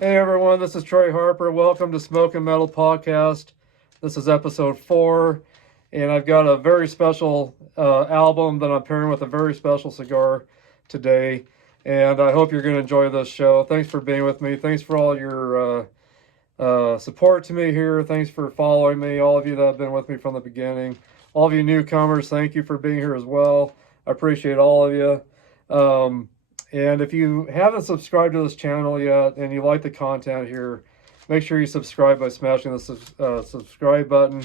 Hey everyone, this is Troy Harper. Welcome to Smoking Metal Podcast. This is episode 4, and I've got a very special album that I'm pairing with a very special cigar today. And I hope you're going to enjoy this show. Thanks for being with me. Thanks for all your support to me here. Thanks for following me. All of you that have been with me from the beginning. All of you newcomers, thank you for being here as well. I appreciate all of you. And if you haven't subscribed to this channel yet and you like the content here, make sure you subscribe by smashing the subscribe button.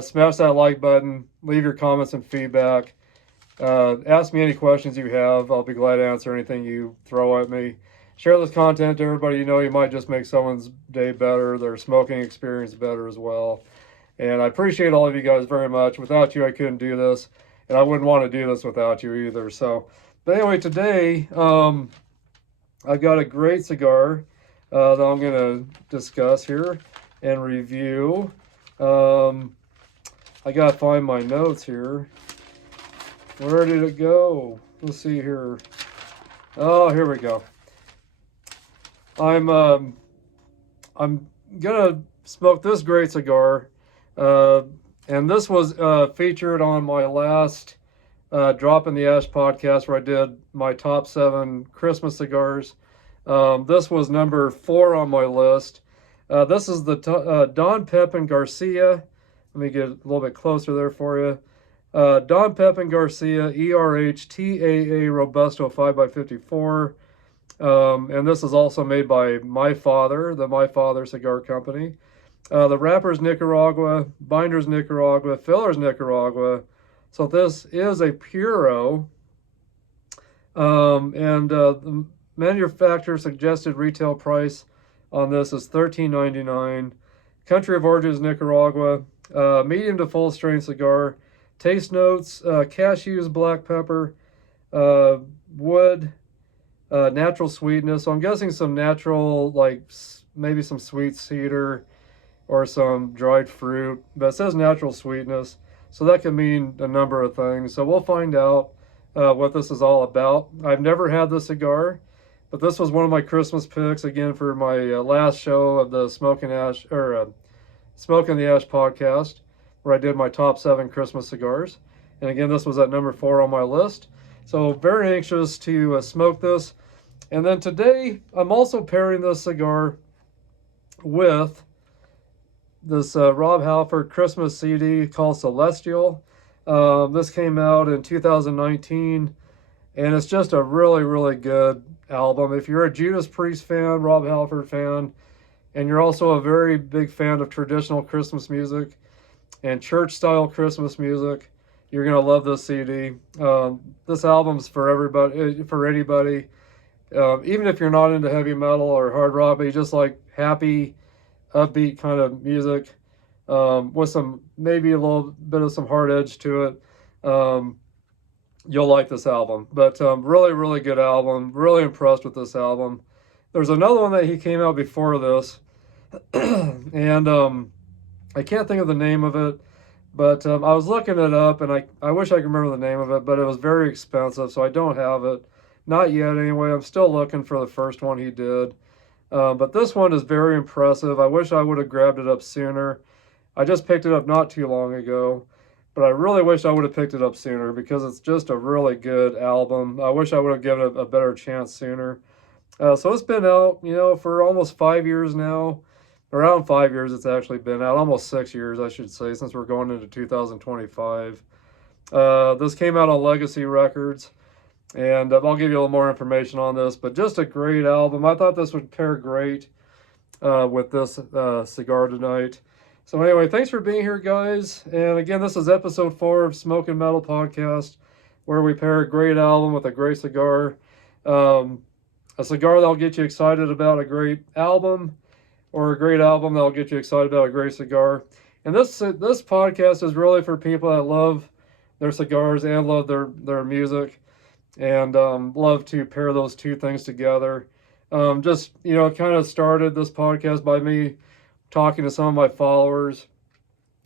Smash that like button. Leave your comments and feedback. Ask me any questions you have. I'll be glad to answer anything you throw at me. Share this content to everybody you know. You might just make someone's day better, their smoking experience better as well. And I appreciate all of you guys very much. Without you, I couldn't do this. And I wouldn't want to do this without you either. So, but anyway, today I've got a great cigar that I'm going to discuss here and review. I got to find my notes here. Where did it go? Let's see here. Oh, here we go. I'm gonna smoke this great cigar. And this was featured on my last Drop in the Ash podcast where I did my top 7 Christmas cigars. This was number 4 on my list. This is the Don Pepin Garcia. Let me get a little bit closer there for you. Don Pepin Garcia, ERHTAA Robusto 5x54. And this is also made by My Father, the My Father Cigar Company. The wrapper's Nicaragua, binder's Nicaragua, filler's Nicaragua. So this is a Puro. The manufacturer suggested retail price on this is $13.99. Country of origin is Nicaragua. Medium to full strain cigar. Taste notes, cashews, black pepper, wood, natural sweetness. So I'm guessing some natural, like maybe some sweet cedar or some dried fruit, but it says natural sweetness, so that could mean a number of things. So we'll find out what this is all about. I've never had this cigar, but this was one of my Christmas picks, again, for my last show of the Smoking the Ash podcast, where I did my top 7 Christmas cigars. And again, this was at number 4 on my list. So very anxious to smoke this. And then today, I'm also pairing this cigar with this Rob Halford Christmas CD called Celestial. This came out in 2019, and it's just a really, really good album. If you're a Judas Priest fan, Rob Halford fan, and you're also a very big fan of traditional Christmas music and church-style Christmas music, you're going to love this CD. This album's for everybody, for anybody. Even if you're not into heavy metal or hard rock, but you just like happy, upbeat kind of music with some, maybe a little bit of some hard edge to it, you'll like this album. But really, really good album. Really impressed with this album. There's another one that he came out before this, and I can't think of the name of it, but I was looking it up, and I wish I could remember the name of it, but it was very expensive, so I don't have it. Not yet, anyway. I'm still looking for the first one he did. But this one is very impressive. I wish I would have grabbed it up sooner. I just picked it up not too long ago, but I really wish I would have picked it up sooner because it's just a really good album. I wish I would have given it a better chance sooner. So it's been out, for almost 5 years now. Around 5 years it's actually been out. Almost 6 years, I should say, since we're going into 2025. This came out on Legacy Records. And I'll give you a little more information on this, but just a great album. I thought this would pair great with this cigar tonight. So anyway, thanks for being here, guys. And again, this is episode 4 of Smoking Metal Podcast, where we pair a great album with a great cigar. A cigar that'll get you excited about a great album, or a great album that'll get you excited about a great cigar. And this podcast is really for people that love their cigars and love their music. And love to pair those two things together. Just, it kind of started this podcast by me talking to some of my followers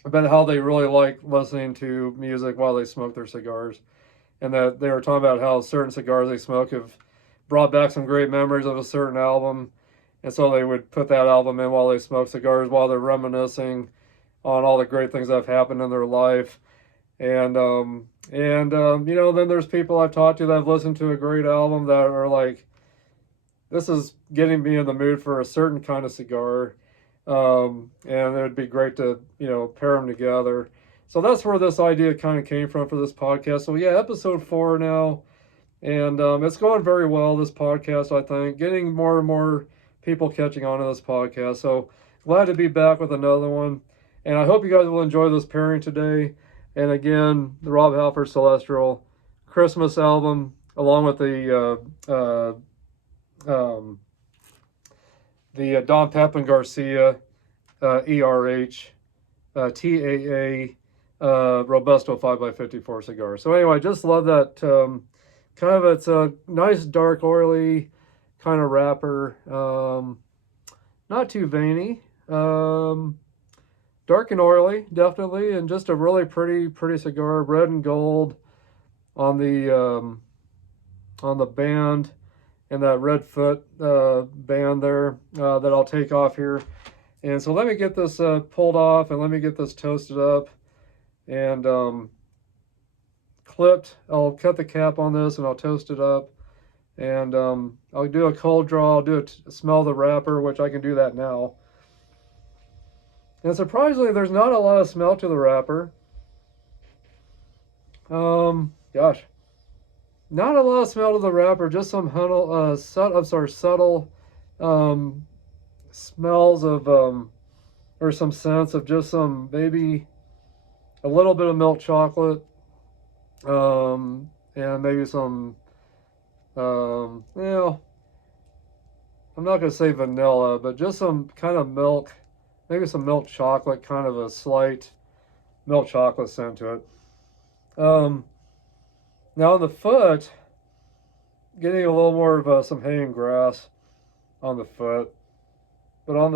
about how they really like listening to music while they smoke their cigars. And that they were talking about how certain cigars they smoke have brought back some great memories of a certain album. And so they would put that album in while they smoke cigars, while they're reminiscing on all the great things that have happened in their life. And you know, then there's people I've talked to that have listened to a great album that are like, this is getting me in the mood for a certain kind of cigar. And it would be great to, you know, pair them together. So that's where this idea kind of came from for this podcast. So yeah, episode 4 now. And it's going very well, this podcast, I think. Getting more and more people catching on to this podcast. So glad to be back with another one. And I hope you guys will enjoy this pairing today. And again, the Rob Halford Celestial Christmas album, along with the Don Pepin Garcia ERH TAA Robusto 5x54 cigar. So anyway, I just love that kind of, it's a nice dark oily kind of wrapper. Not too veiny. Dark and oily, definitely, and just a really pretty cigar. Red and gold on the band, and that red foot band there that I'll take off here. And so let me get this pulled off, and let me get this toasted up and clipped. I'll cut the cap on this, and I'll toast it up. And I'll do a cold draw. I'll do it, smell the wrapper, which I can do that now. And surprisingly, there's not a lot of smell to the wrapper. Gosh, not a lot of smell to the wrapper. Just some subtle smells of or some sense of just some, maybe a little bit of milk chocolate, and maybe some, you know, I'm not gonna say vanilla, but just some kind of milk. Maybe some milk chocolate, kind of a slight milk chocolate scent to it. Now on the foot, getting a little more of some hay and grass on the foot, but on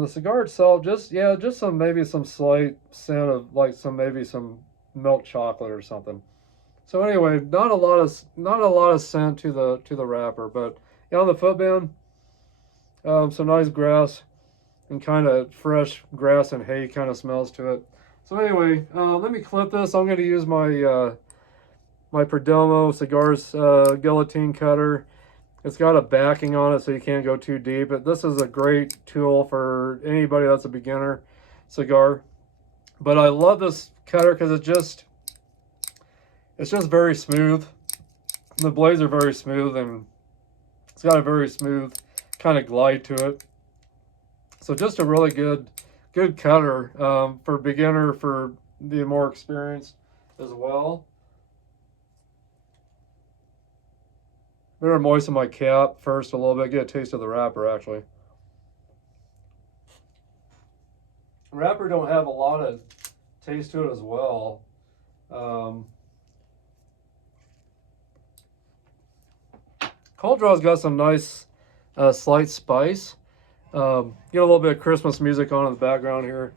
the cigar itself, just some, maybe some slight scent of like maybe some milk chocolate or something. So anyway, not a lot of scent to the wrapper, but yeah, on the footband, some nice grass and kind of fresh grass and hay kind of smells to it. So anyway, let me clip this. I'm going to use my my Perdomo Cigars guillotine cutter. It's got a backing on it, so you can't go too deep. But this is a great tool for anybody that's a beginner cigar. But I love this cutter because it's just very smooth. The blades are very smooth, and it's got a very smooth kind of glide to it. So just a really good cutter for beginner, for the more experienced as well. Better moisten my cap first a little bit, get a taste of the wrapper actually. Wrapper don't have a lot of taste to it as well. Cold Draw's got some nice slight spice. Get a little bit of Christmas music on in the background here.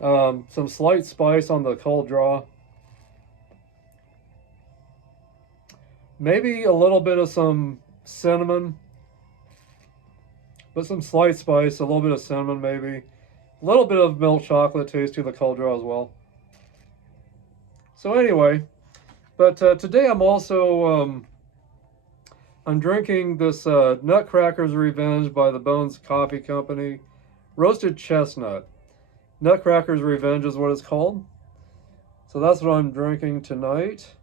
Some slight spice on the Cold Draw. Maybe a little bit of some cinnamon, but some slight spice, a little bit of cinnamon maybe. A little bit of milk chocolate taste to the Cold Draw as well. So anyway, but today I'm also I'm drinking this Nutcracker's Revenge by the Bones Coffee Company. Roasted chestnut. Nutcracker's Revenge is what it's called. So that's what I'm drinking tonight.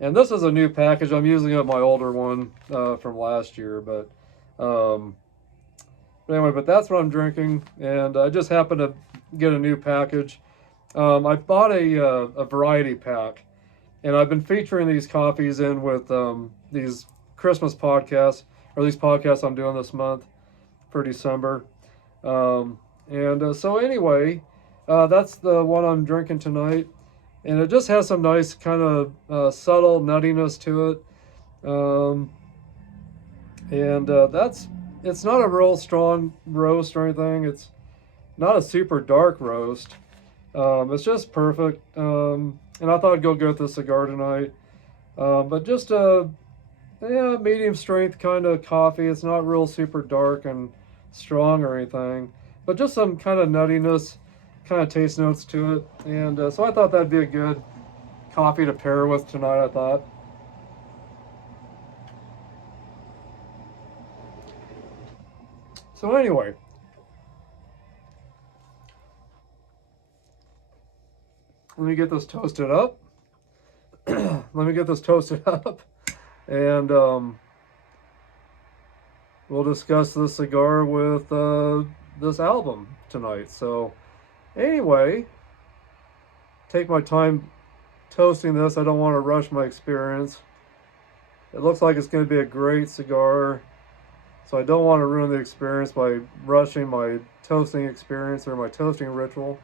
And this is a new package. I'm using up my older one from last year. But anyway, but that's what I'm drinking. And I just happened to get a new package. I bought a variety pack. And I've been featuring these coffees in with these Christmas podcasts, or these podcasts I'm doing this month for December. So anyway, that's the one I'm drinking tonight. And it just has some nice kind of subtle nuttiness to it. It's not a real strong roast or anything. It's not a super dark roast. It's just perfect. And I thought I'd go good with this cigar tonight. But just, yeah, medium strength kind of coffee. It's not real super dark and strong or anything, but just some kind of nuttiness, kind of taste notes to it. And so I thought that'd be a good coffee to pair with tonight, I thought. So anyway, let me get this toasted up. Let me get this toasted up, and we'll discuss this cigar with this album tonight. So anyway, take my time toasting this. I don't want to rush my experience. It looks like it's going to be a great cigar, so I don't want to ruin the experience by rushing my toasting experience or my toasting ritual.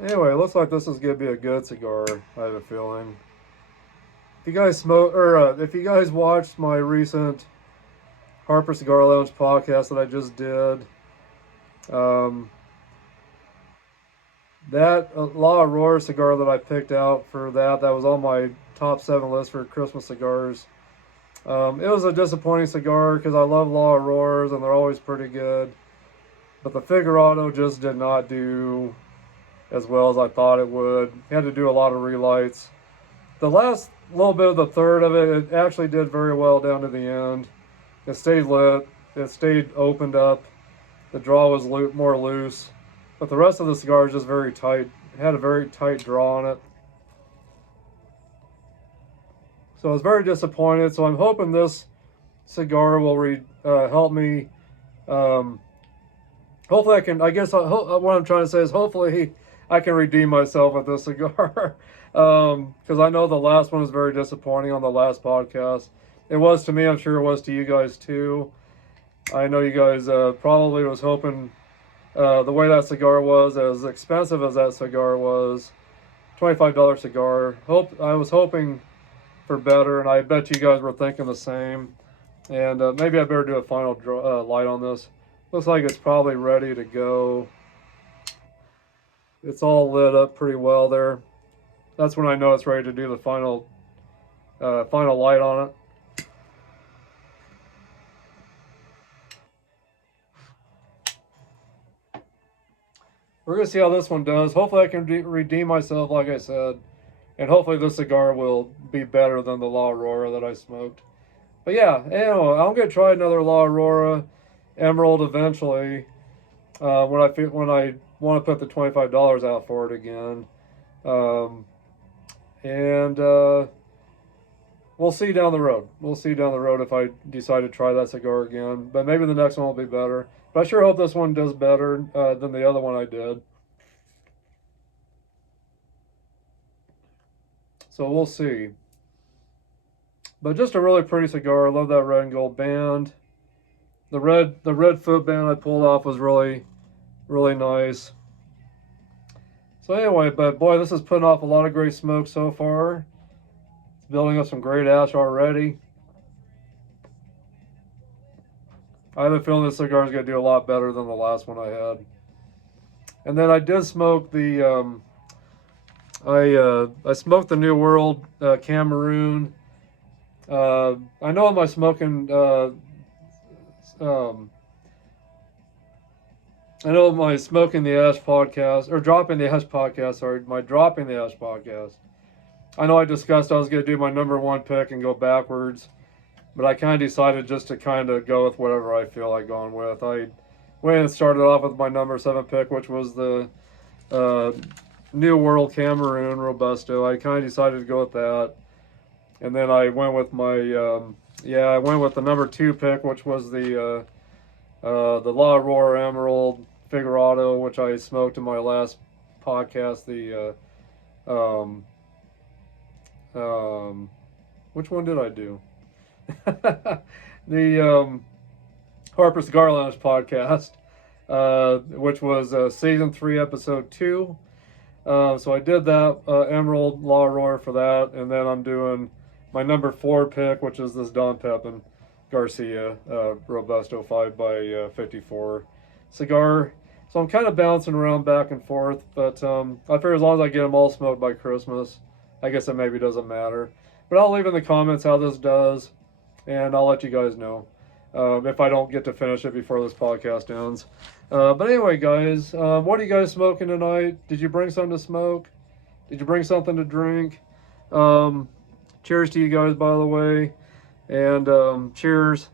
Anyway, it looks like this is going to be a good cigar, I have a feeling. If you guys smoke, or if you guys watched my recent Harper Cigar Lounge podcast that I just did, that La Aurora cigar that I picked out for that was on my top 7 list for Christmas cigars. It was a disappointing cigar because I love La Auroras and they're always pretty good. But the Figurado just did not do as well as I thought it would. Had to do a lot of relights. The last little bit of the third of it, it actually did very well down to the end. It stayed lit. It stayed opened up. The draw was more loose. But the rest of the cigar is just very tight. It had a very tight draw on it. So I was very disappointed. So I'm hoping this cigar will help me. Hopefully I can, I guess what I'm trying to say is hopefully I can redeem myself with this cigar. Because I know the last one was very disappointing on the last podcast. It was to me, I'm sure it was to you guys too. I know you guys probably was hoping the way that cigar was, as expensive as that cigar was, $25 cigar. I was hoping for better, and I bet you guys were thinking the same. And maybe I better do a final light on this. Looks like it's probably ready to go. It's all lit up pretty well there. That's when I know it's ready to do the final light on it. We're going to see how this one does. Hopefully I can redeem myself, like I said. And hopefully this cigar will be better than the La Aurora that I smoked. But yeah, anyway, I'm going to try another La Aurora Emerald eventually. When I want to put the $25 out for it again. We'll see down the road. We'll see down the road if I decide to try that cigar again. But maybe the next one will be better. But I sure hope this one does better than the other one I did. So we'll see. But just a really pretty cigar. I love that red and gold band. The red foot band I pulled off was really, really nice. So anyway, but boy, this is putting off a lot of great smoke so far. It's building up some great ash already. I have a feeling this cigar is going to do a lot better than the last one I had. And then I did smoke the, I smoked the New World Cameroon. I know my smoking, I know my Smoking the Ash podcast, or Dropping the Ash podcast, sorry, my Dropping the Ash podcast. I know I discussed I was going to do my number 1 pick and go backwards, but I kind of decided just to kind of go with whatever I feel like going with. I went and started off with my number 7 pick, which was the New World Cameroon Robusto. I kind of decided to go with that. And then I went with my, I went with the number 2 pick, which was the La Aurora Emerald Figurado, which I smoked in my last podcast. Which one did I do? The Harper Cigar Lounge podcast, which was season 3, episode 2. So I did that Emerald La Aurora for that, and then I'm doing my number 4 pick, which is this Don Pepin. Garcia Robusto 5x54 cigar. So I'm kind of bouncing around back and forth, but I figure as long as I get them all smoked by Christmas, I guess it maybe doesn't matter. But I'll leave in the comments how this does, and I'll let you guys know if I don't get to finish it before this podcast ends. But anyway, guys, what are you guys smoking tonight? Did you bring something to smoke? Did you bring something to drink? Cheers to you guys, by the way, and cheers.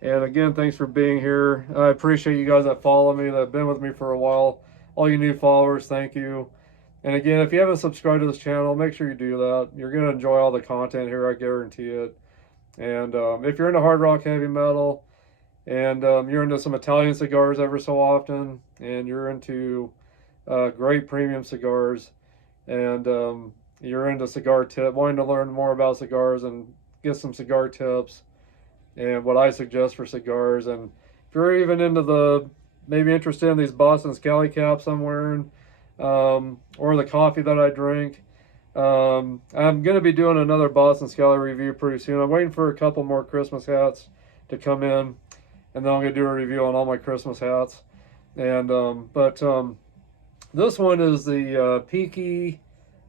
And again, thanks for being here. I appreciate you guys that follow me, that have been with me for a while. All you new followers, thank you. And again, if you haven't subscribed to this channel, make sure you do that. You're going to enjoy all the content here, I guarantee it. And if you're into hard rock, heavy metal, and you're into some Italian cigars ever so often, and you're into great premium cigars, and you're into cigar tip, wanting to learn more about cigars and get some cigar tips and what I suggest for cigars, and if you're even into maybe interested in these Boston Scally caps I'm wearing, or the coffee that I drink, I'm going to be doing another Boston Scally review pretty soon. I'm waiting for a couple more Christmas hats to come in, and then I'm going to do a review on all my Christmas hats. And this one is the Peaky.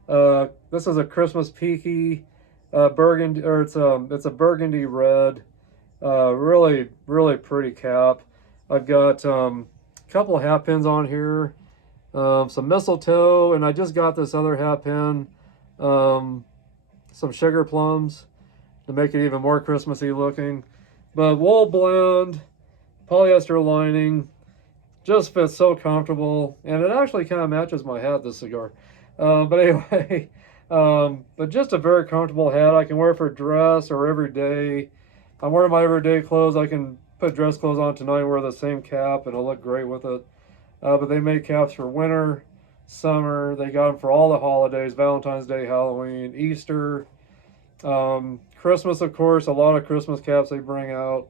This is a Christmas Peaky burgundy, or it's a burgundy red. Really, really pretty cap. I've got a couple of hat pins on here, some mistletoe, and I just got this other hat pin, some sugar plums to make it even more Christmassy looking. But wool blend, polyester lining, just fits so comfortable, and it actually kind of matches my hat, this cigar. But anyway, but just a very comfortable hat. I can wear for dress or every day. I'm wearing my everyday clothes. I can put dress clothes on tonight, wear the same cap, and it'll look great with it. But they make caps for winter, summer. They got them for all the holidays: Valentine's Day, Halloween, Easter, Christmas, of course. A lot of Christmas caps they bring out.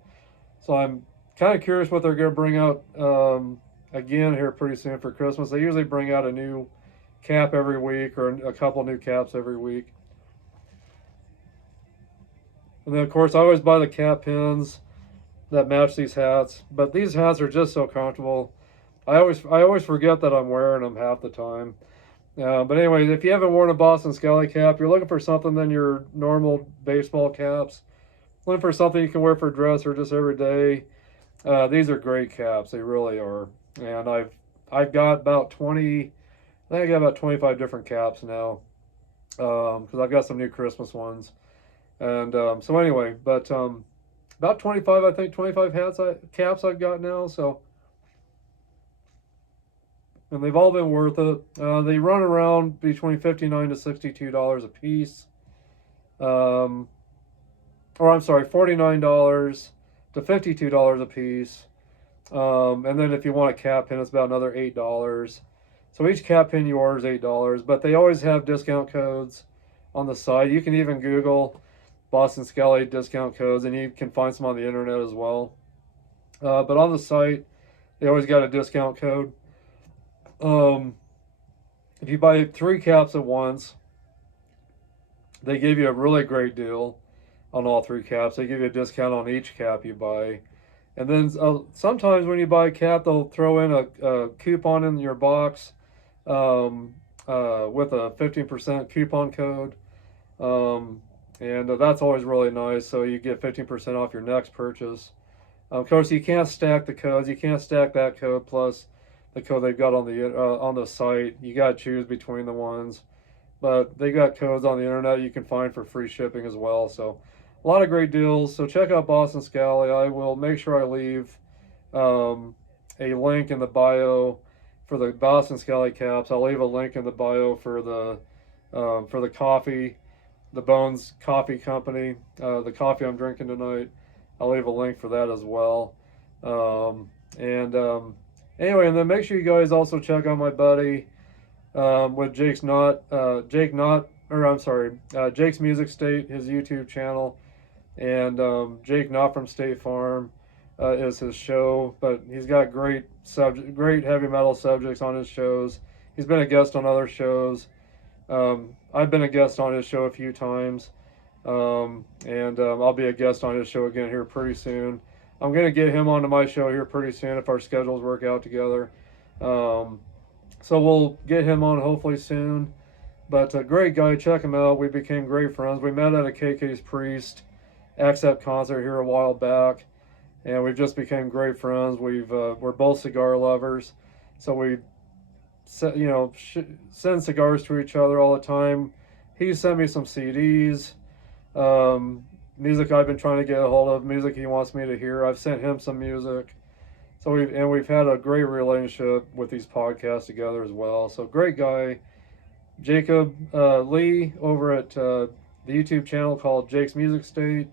So I'm kind of curious what they're going to bring out again here pretty soon for Christmas. They usually bring out a new cap every week, or a couple new caps every week. And then, of course, I always buy the cap pins that match these hats. But these hats are just so comfortable. I always forget that I'm wearing them half the time. But anyways, if you haven't worn a Boston Scally cap, you're looking for something than your normal baseball caps, looking for something you can wear for dress or just every day, these are great caps. They really are. And I've got about 20, I think I got about 25 different caps now, because I've got some new Christmas ones. And so anyway, but about 25, I think 25 caps I've got now. So, and they've all been worth it. They run around between $59 to $62 a piece. Or I'm sorry, $49 to $52 a piece. And then if you want a cap pin, it's about another $8. So each cap pin you order is $8, but they always have discount codes on the site. You can even Google Boston Scally discount codes, and you can find some on the internet as well. But on the site, they always got a discount code. If you buy 3 caps at once, they give you a really great deal on all 3 caps. They give you a discount on each cap you buy. And then sometimes when you buy a cap, they'll throw in a coupon in your box with a 15% coupon code. And that's always really nice. So you get 15% off your next purchase. Of course, you can't stack the codes. You can't stack that code plus the code they've got on the site. You got to choose between the ones. But they got codes on the internet you can find for free shipping as well. So a lot of great deals. So check out Boston Scally. I will make sure I leave a link in the bio for the Boston Scally caps. I'll leave a link in the bio for the coffee, the Bones Coffee Company, the coffee I'm drinking tonight. I'll leave a link for that as well. Anyway, and then make sure you guys also check out my buddy with Jake's Music State, his YouTube channel, and Jake Not From State Farm is his show. But he's got great heavy metal subjects on his shows. He's been a guest on other shows. I've been a guest on his show a few times. I'll be a guest on his show again here pretty soon. I'm going to get him onto my show here pretty soon if our schedules work out together. So we'll get him on hopefully soon. But a great guy, check him out. We became great friends. We met at a KK's Priest Accept concert here a while back, and we've just became great friends. We're both cigar lovers, so we send cigars to each other all the time. He sent me some CDs, music I've been trying to get a hold of, music he wants me to hear. I've sent him some music. So we've had a great relationship with these podcasts together as well. So great guy, Jacob Lee over at the YouTube channel called Jake's Music State,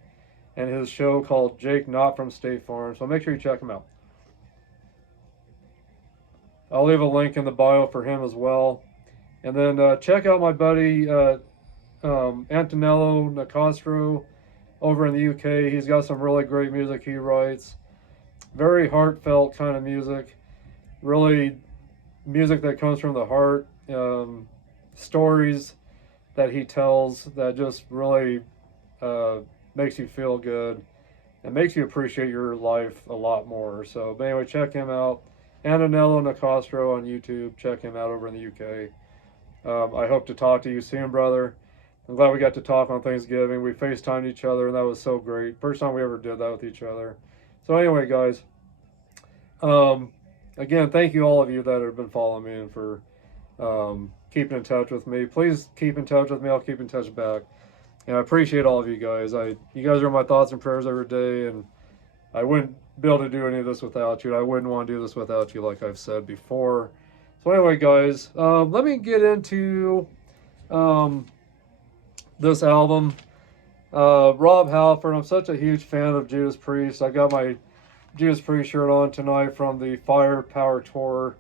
and his show called Jake Not From State Farm. So make sure you check him out. I'll leave a link in the bio for him as well. And then check out my buddy Antonello Nicastro over in the UK. He's got some really great music he writes. Very heartfelt kind of music. Really music that comes from the heart. Stories that he tells that just really makes you feel good and makes you appreciate your life a lot more. So, but anyway, check him out. Antonello Nicastro on YouTube. Check him out over in the UK. I hope to talk to you soon, brother. I'm glad we got to talk on Thanksgiving. We FaceTimed each other, and that was so great. First time we ever did that with each other. So anyway, guys, again, thank you all of you that have been following me and for keeping in touch with me. Please keep in touch with me. I'll keep in touch back. And I appreciate all of you guys. You guys are my thoughts and prayers every day, and I wouldn't be able to do any of this without you. I wouldn't want to do this without you, like I've said before. So anyway, guys, let me get into this album. Rob Halford. I'm such a huge fan of Judas Priest. I got my Judas Priest shirt on tonight from the Firepower tour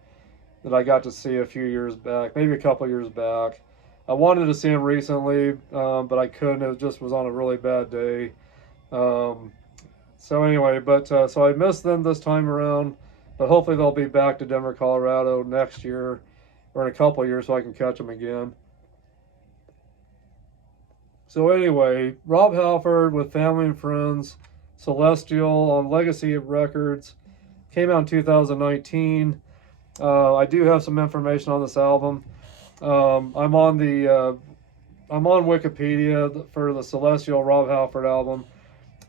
that I got to see a few years back, maybe a couple years back. I wanted to see him recently, but I couldn't. It just was on a really bad day. So anyway, so I missed them this time around, but hopefully they'll be back to Denver, Colorado next year or in a couple of years so I can catch them again. So anyway, Rob Halford with Family and Friends, Celestial on Legacy Records, came out in 2019. I do have some information on this album. I'm on Wikipedia for the Celestial Rob Halford album.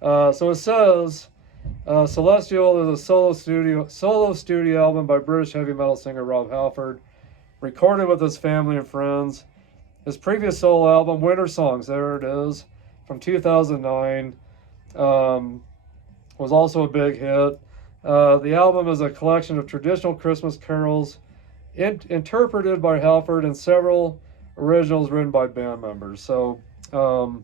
So it says Celestial is a solo studio album by British heavy metal singer Rob Halford, recorded with his family and friends. His previous solo album, Winter Songs, there it is, from 2009, was also a big hit. The album is a collection of traditional Christmas carols interpreted by Halford and several originals written by band members. So the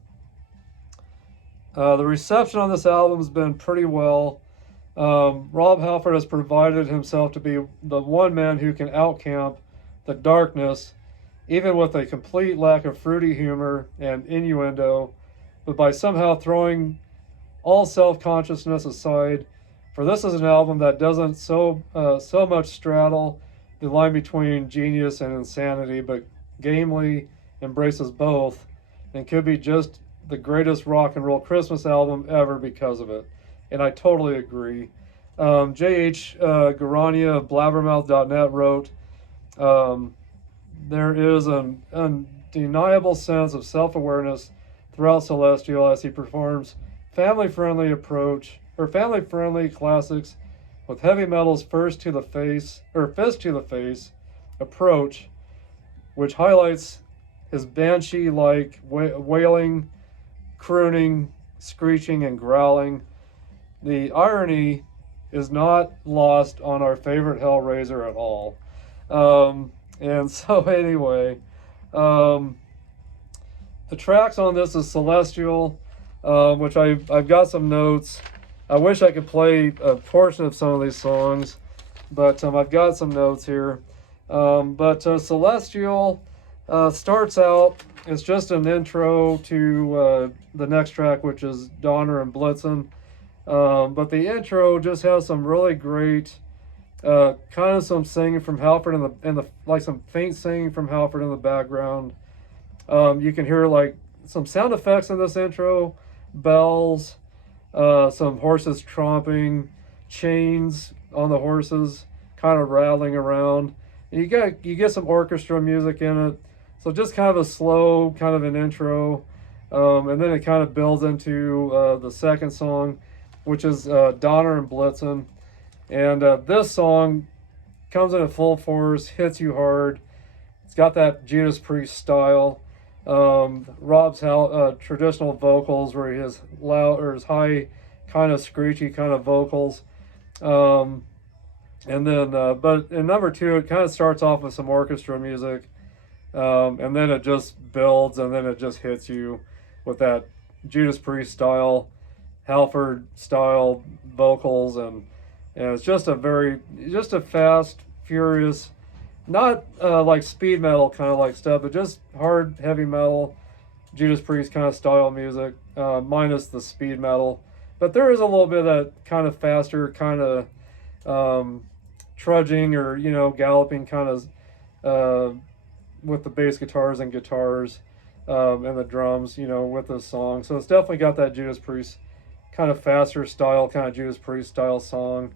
reception on this album has been pretty well. Rob Halford has provided himself to be the one man who can outcamp the darkness, even with a complete lack of fruity humor and innuendo, but by somehow throwing all self-consciousness aside. For this is an album that doesn't so much straddle the line between genius and insanity, but gamely embraces both, and could be just the greatest rock and roll Christmas album ever because of it. And I totally agree. J.H. Garania of blabbermouth.net wrote, there is an undeniable sense of self-awareness throughout Celestial as he performs family-friendly classics with heavy metal's fist to the face approach, which highlights his banshee-like wailing, crooning, screeching, and growling. The irony is not lost on our favorite Hellraiser at all. And so anyway, the tracks on this is Celestial, which I've got some notes. I wish I could play a portion of some of these songs, but I've got some notes here. Celestial starts out, it's just an intro to the next track, which is Donner and Blitzen. But the intro just has some really great, kind of some singing from Halford like some faint singing from Halford in the background. You can hear like some sound effects in this intro, bells, some horses tromping, chains on the horses kind of rattling around. And you get some orchestra music in it. So just kind of a slow kind of an intro. And then it kind of builds into the second song, which is Donner and Blitzen. And this song comes in at full force, hits you hard. It's got that Judas Priest style. Rob's traditional vocals, where he has loud or his high, kind of screechy kind of vocals. And then, but in number two, it kind of starts off with some orchestra music. And then it just builds, and then it just hits you with that Judas Priest style, Halford style vocals, and it's just a fast, furious, not like speed metal kind of like stuff, but just hard, heavy metal, Judas Priest kind of style music, minus the speed metal. But there is a little bit of that kind of faster, kind of trudging or, galloping kind of with the bass guitars and guitars and the drums, with this song. So it's definitely got that Judas Priest kind of faster style, kind of Judas Priest style song.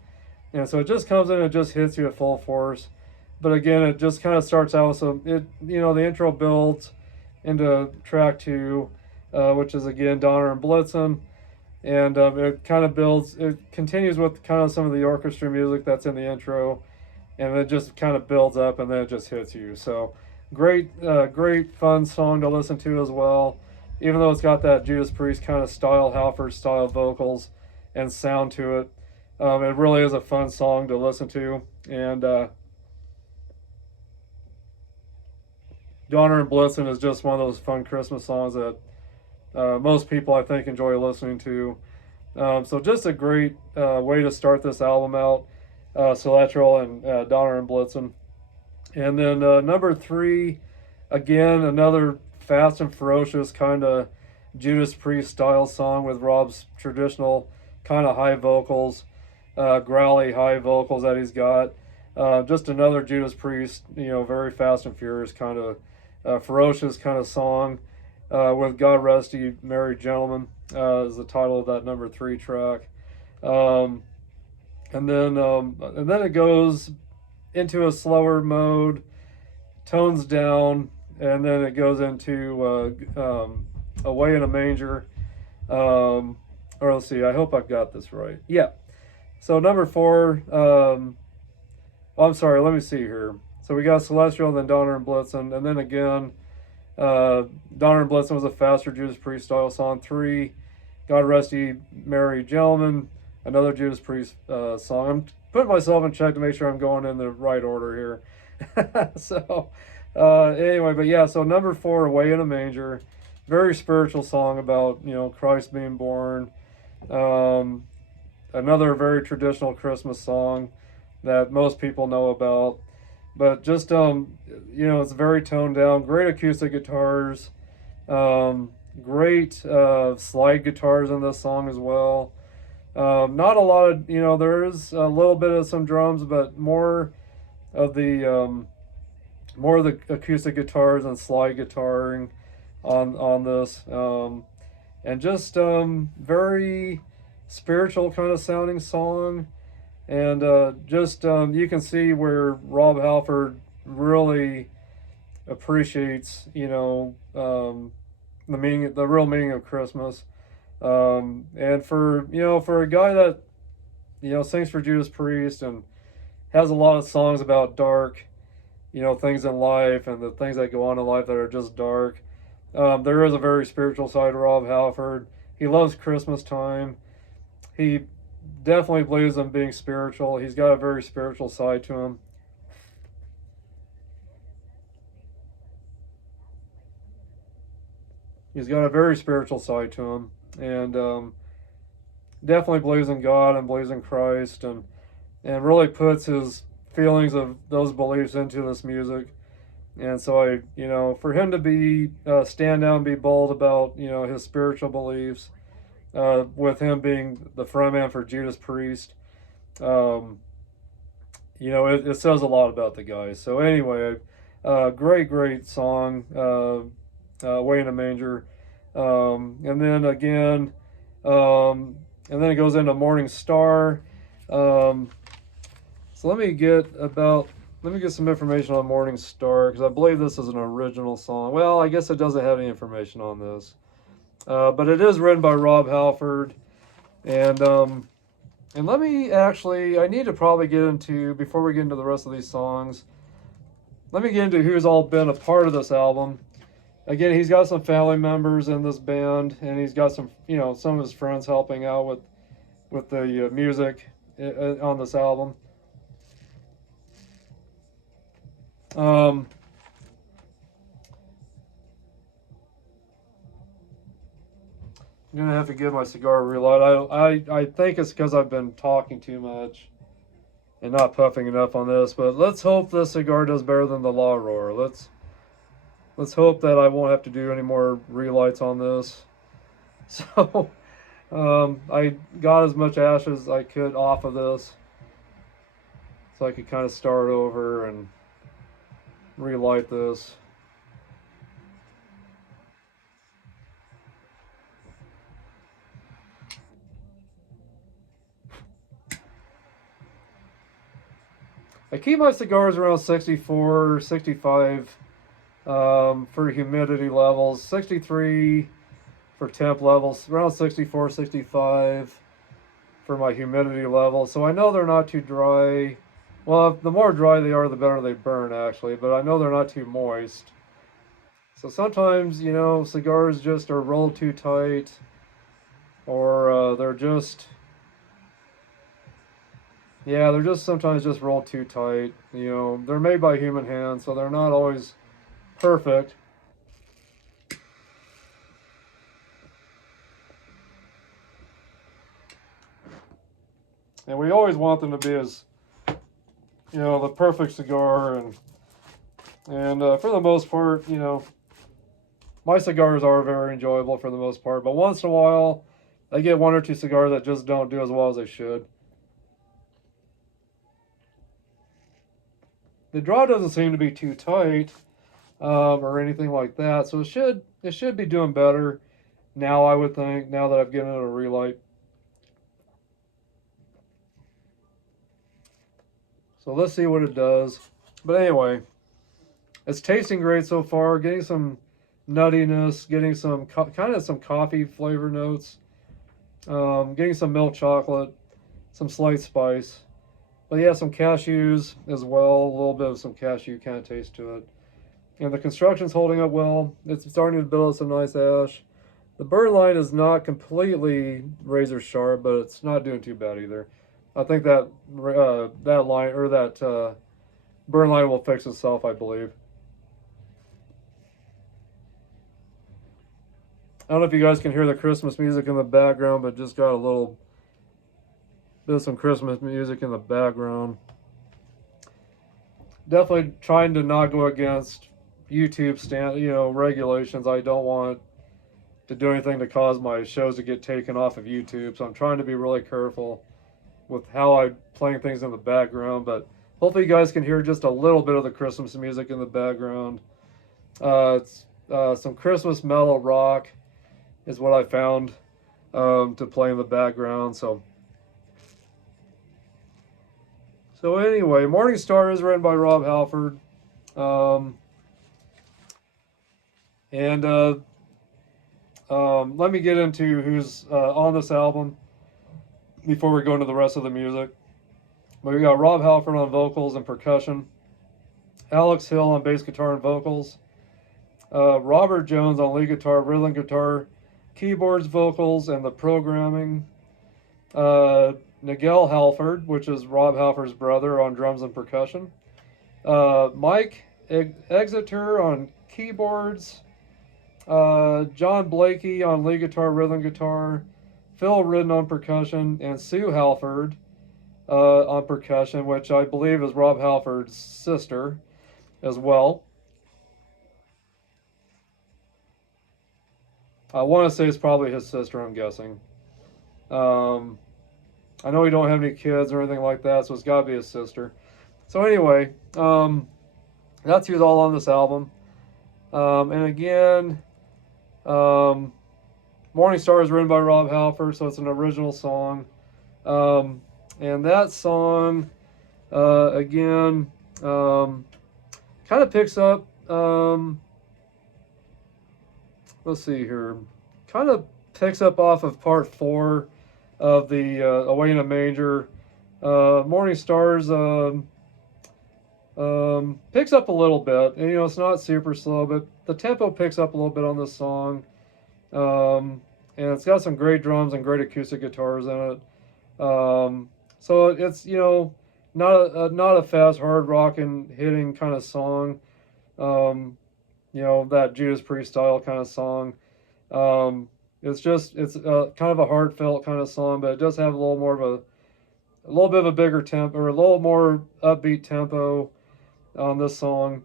And so it just comes in and just hits you at full force. But again, it just kind of starts out with the intro builds into track two, which is again Donner and Blitzen. And it kind of builds, it continues with kind of some of the orchestra music that's in the intro. And it just kind of builds up, and then it just hits you. So great fun song to listen to as well. Even though it's got that Judas Priest kind of style, Halford style vocals and sound to it. It really is a fun song to listen to. And Donner and Blitzen is just one of those fun Christmas songs that most people, I think, enjoy listening to. So just a great way to start this album out. Soletrol and Donner and Blitzen. And then number three, again, another fast and ferocious kind of Judas Priest style song with Rob's traditional kind of high vocals, growly high vocals that he's got. Just another Judas Priest, very fast and furious kind of ferocious kind of song with God Rest Ye Merry Gentlemen is the title of that number three track. And then it goes into a slower mode, tones down, and then it goes into Away in a Manger. Or let's see, I hope I've got this right. Yeah. So number four, I'm sorry, let me see here. So we got Celestial, then Donner and Blitzen, and then again, Donner and Blitzen was a faster Judas Priest style song. Three, God Rest Ye Merry Gentlemen, another Judas Priest song. I'm putting myself in check to make sure I'm going in the right order here. So anyway, but yeah, so number four, Away in a Manger, very spiritual song about Christ being born. Another very traditional Christmas song that most people know about, but just it's very toned down, great acoustic guitars, great slide guitars in this song as well. Not a lot of, there is a little bit of some drums, but more of the acoustic guitars and slide guitaring on this, and just very spiritual kind of sounding song. And just you can see where Rob Halford really appreciates the real meaning of Christmas. And for a guy that sings for Judas Priest and has a lot of songs about dark things in life and the things that go on in life that are just dark, there is a very spiritual side to Rob Halford. He loves Christmas time. He definitely believes in being spiritual. He's got a very spiritual side to him. He's got a very spiritual side to him, and definitely believes in God and believes in Christ, and really puts his feelings of those beliefs into this music. And so for him to be stand down, be bold about his spiritual beliefs, with him being the frontman for Judas Priest, it says a lot about the guy. So anyway, great song, Way in a Manger. And then again, and then it goes into Morning Star. So let me get some information on Morning Star, because I believe this is an original song. Well, I guess it doesn't have any information on this. But it is written by Rob Halford. And let me actually, I need to probably get into, before we get into the rest of these songs, let me get into who's all been a part of this album. Again, he's got some family members in this band, and he's got some, some of his friends helping out with the music on this album. I'm gonna have to give my cigar a relight. I think it's because I've been talking too much and not puffing enough on this, but let's hope this cigar does better than the La Roar. Let's hope that I won't have to do any more relights on this. So, I got as much ash as I could off of this, so I could kind of start over and relight this. I keep my cigars around 64, 65 for humidity levels, 63 for temp levels, around 64, 65 for my humidity level. So I know they're not too dry. Well, the more dry they are, the better they burn, actually, but I know they're not too moist. So sometimes, cigars just are rolled too tight, or they're just sometimes just rolled too tight. They're made by human hands, so they're not always perfect. And we always want them to be as, the perfect cigar, and for the most part, my cigars are very enjoyable for the most part, but once in a while, I get one or two cigars that just don't do as well as they should. The draw doesn't seem to be too tight, or anything like that, so it should be doing better now, I would think, now that I've given it a relight. So let's see what it does. But anyway, it's tasting great so far, getting some nuttiness, getting some kind of some coffee flavor notes, getting some milk chocolate, some slight spice. But yeah, some cashews as well, a little bit of some cashew kind of taste to it. And the construction's holding up well. It's starting to build some nice ash. The burn line is not completely razor sharp, but it's not doing too bad either. I think that line, or that burn line, will fix itself, I believe. I don't know if you guys can hear the Christmas music in the background, but just got a little bit of some Christmas music in the background. Definitely trying to not go against YouTube regulations. I don't want to do anything to cause my shows to get taken off of YouTube, so I'm trying to be really careful with how I'm playing things in the background, but hopefully you guys can hear just a little bit of the Christmas music in the background. It's some Christmas metal rock is what I found to play in the background. So anyway, Morning Star is written by Rob Halford. Let me get into who's on this album before we go into the rest of the music. We got Rob Halford on vocals and percussion, Alex Hill on bass guitar and vocals, Robert Jones on lead guitar, rhythm guitar, keyboards, vocals, and the programming, Nigel Halford, which is Rob Halford's brother, on drums and percussion, Mike Exeter on keyboards, John Blakey on lead guitar, rhythm guitar, Phil Ridden on percussion, and Sue Halford on percussion, which I believe is Rob Halford's sister as well. I want to say it's probably his sister, I'm guessing. I know he don't have any kids or anything like that, so it's got to be his sister. So anyway, that's who's all on this album. And again, Morning Star is written by Rob Halford, so it's an original song. And that song, again, kind of picks up, let's see here, kind of picks up off of part 4 of the Away in a Manger. Morning Stars picks up a little bit, and it's not super slow, but the tempo picks up a little bit on this song. And it's got some great drums and great acoustic guitars in it. So it's not a fast, hard rocking, hitting kind of song. That Judas Priest style kind of song. It's kind of a heartfelt kind of song, but it does have a little bit of a bigger tempo, or a little more upbeat tempo on this song.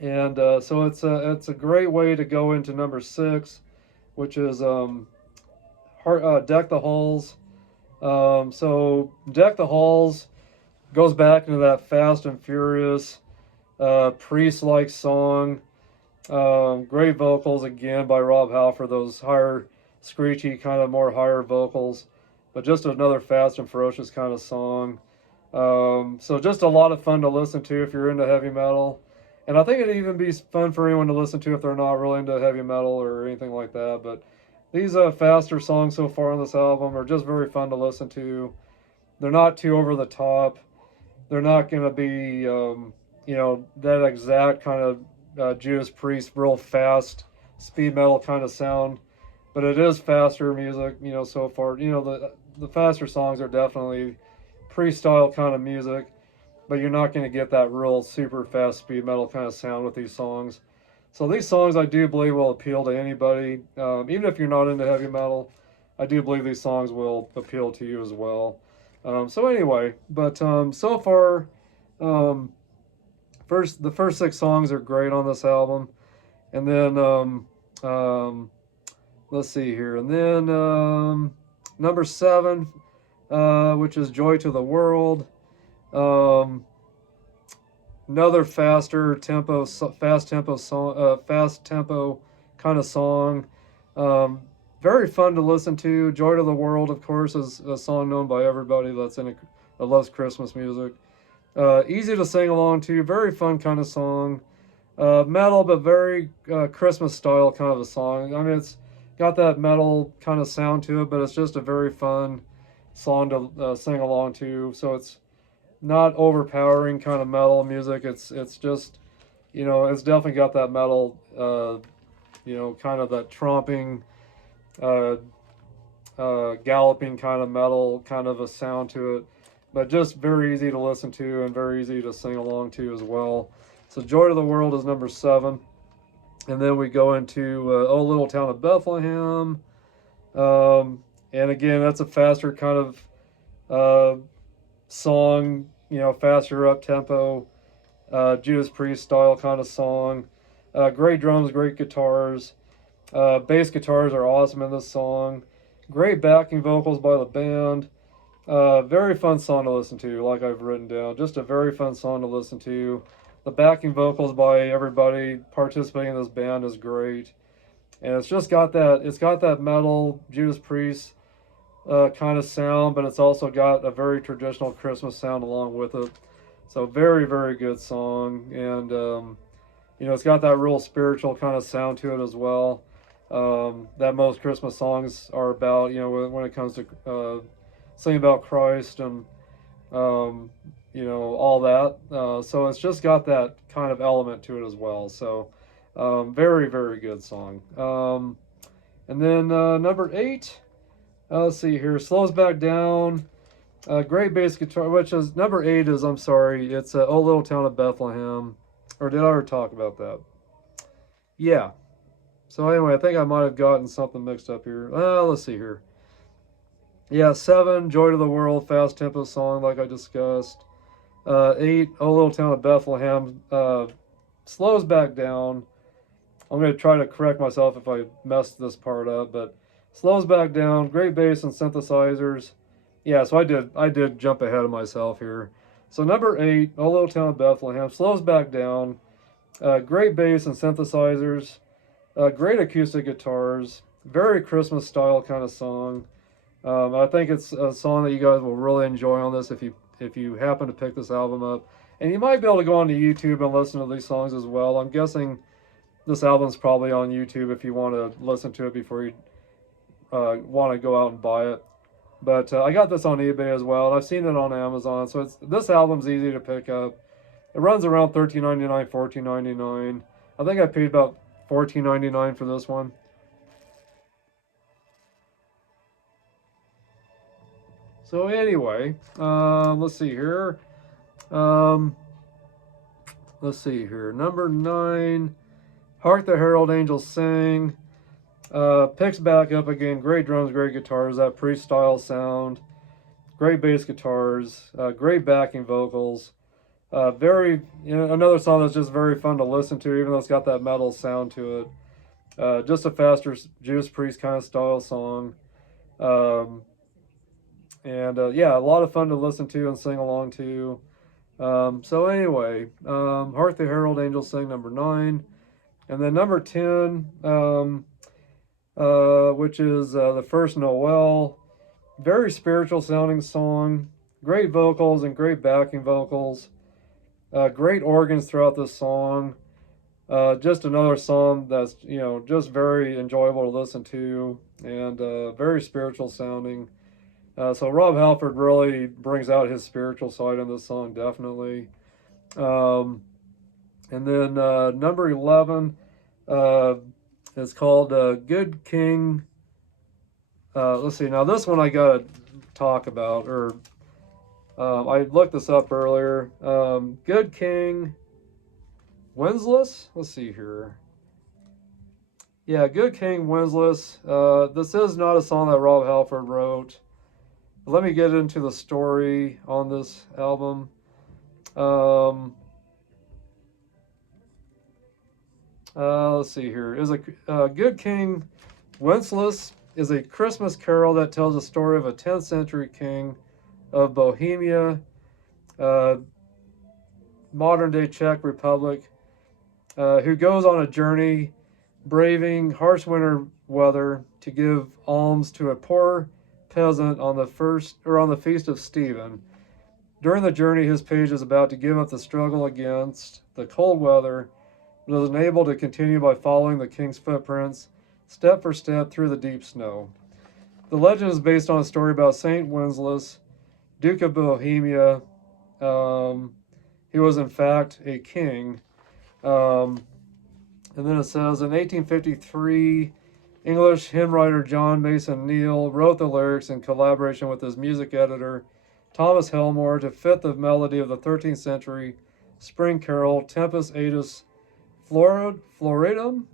And so it's a great way to go into number 6, which is Deck the Halls. So Deck the Halls goes back into that fast and furious Priest-like song. Great vocals again by Rob Halford, those higher, screechy, kind of more higher vocals, but just another fast and ferocious kind of song. So just a lot of fun to listen to if you're into heavy metal. And I think it'd even be fun for anyone to listen to if they're not really into heavy metal or anything like that. But these faster songs so far on this album are just very fun to listen to. They're not too over the top. They're not going to be, that exact kind of Judas Priest, real fast, speed metal kind of sound. But it is faster music, so far. The faster songs are definitely Priest-style kind of music. But you're not going to get that real super fast speed metal kind of sound with these songs. So these songs I do believe will appeal to anybody. Even if you're not into heavy metal, I do believe these songs will appeal to you as well. So anyway, but so far, the first 6 songs are great on this album. And then, let's see here. And then number 7, which is Joy to the World. Another fast tempo kind of song. Very fun to listen to. Joy to the World, of course, is a song known by everybody that loves Christmas music. Easy to sing along to. Very fun kind of song. Metal, but very Christmas style kind of a song. I mean, it's got that metal kind of sound to it, but it's just a very fun song to sing along to. So it's not overpowering kind of metal music. It's just, it's definitely got that metal, kind of that tromping, galloping kind of metal kind of a sound to it, but just very easy to listen to and very easy to sing along to as well. So Joy to the World is number 7. And then we go into Oh Little Town of Bethlehem. And again, that's a faster kind of song, faster up tempo, Judas Priest style kind of song. Great drums, great guitars. Bass guitars are awesome in this song. Great backing vocals by the band. Very fun song to listen to, like I've written down. Just a very fun song to listen to. The backing vocals by everybody participating in this band is great. And it's got that metal Judas Priest kind of sound, but it's also got a very traditional Christmas sound along with it. So very, very good song. And, it's got that real spiritual kind of sound to it as well. That most Christmas songs are about, when it comes to singing about Christ and, all that. So it's just got that kind of element to it as well. So very, very good song. And then number 8, let's see here, Slows Back Down. Great bass guitar, which is number 8 is, it's Oh Little Town of Bethlehem. Or did I already talk about that? Yeah. So anyway, I think I might have gotten something mixed up here. Let's see here. Yeah, 7, Joy to the World, fast tempo song like I discussed. 8, Oh Little Town of Bethlehem, slows back down. I'm going to try to correct myself if I messed this part up, but slows back down, great bass and synthesizers. Yeah, so I did jump ahead of myself here. So number 8, Oh Little Town of Bethlehem, slows back down, great bass and synthesizers, great acoustic guitars, Very Christmas style kind of song. I think it's a song that you guys will really enjoy on this if you happen to pick this album up. And you might be able to go onto YouTube and listen to these songs as well. I'm guessing this album's probably on YouTube if you want to listen to it before you want to go out and buy it. But I got this on eBay as well, and I've seen it on Amazon. So this album's easy to pick up. It runs around $13.99, $14.99. I think I paid about $14.99 for this one. So anyway, let's see here. Let's see here. Number 9, Hark the Herald Angels Sing. Picks back up again. Great drums, great guitars, that Priest style sound. Great bass guitars, great backing vocals. Another song that's just very fun to listen to, even though it's got that metal sound to it. Just a faster Judas Priest kind of style song. Yeah, a lot of fun to listen to and sing along to. So anyway, Hark the Herald Angels Sing, number 9. And then number 10, which is The First Noel. Very spiritual sounding song. Great vocals and great backing vocals. Great organs throughout this song. Just another song that's, just very enjoyable to listen to, and very spiritual sounding. So Rob Halford really brings out his spiritual side in this song, definitely. And then number 11 is called Good King. Let's see, now this one I gotta talk about, or I looked this up earlier. Good King Wenceslas. Let's see here. Yeah, Good King Wenceslas. This is not a song that Rob Halford wrote. Let me get into the story on this album. Let's see here. Good King Wenceslas is a Christmas carol that tells the story of a 10th century king of Bohemia, modern-day Czech Republic, who goes on a journey braving harsh winter weather to give alms to a poor peasant on the feast of Stephen. During the journey, his page is about to give up the struggle against the cold weather, but is unable to continue by following the king's footprints step for step through the deep snow. The legend is based on a story about Saint Wenceslas, Duke of Bohemia. He was in fact a king. And then it says, in 1853, English hymn writer John Mason Neale wrote the lyrics in collaboration with his music editor Thomas Helmore to fit the melody of the 13th century spring carol Tempus Aetus Floridum.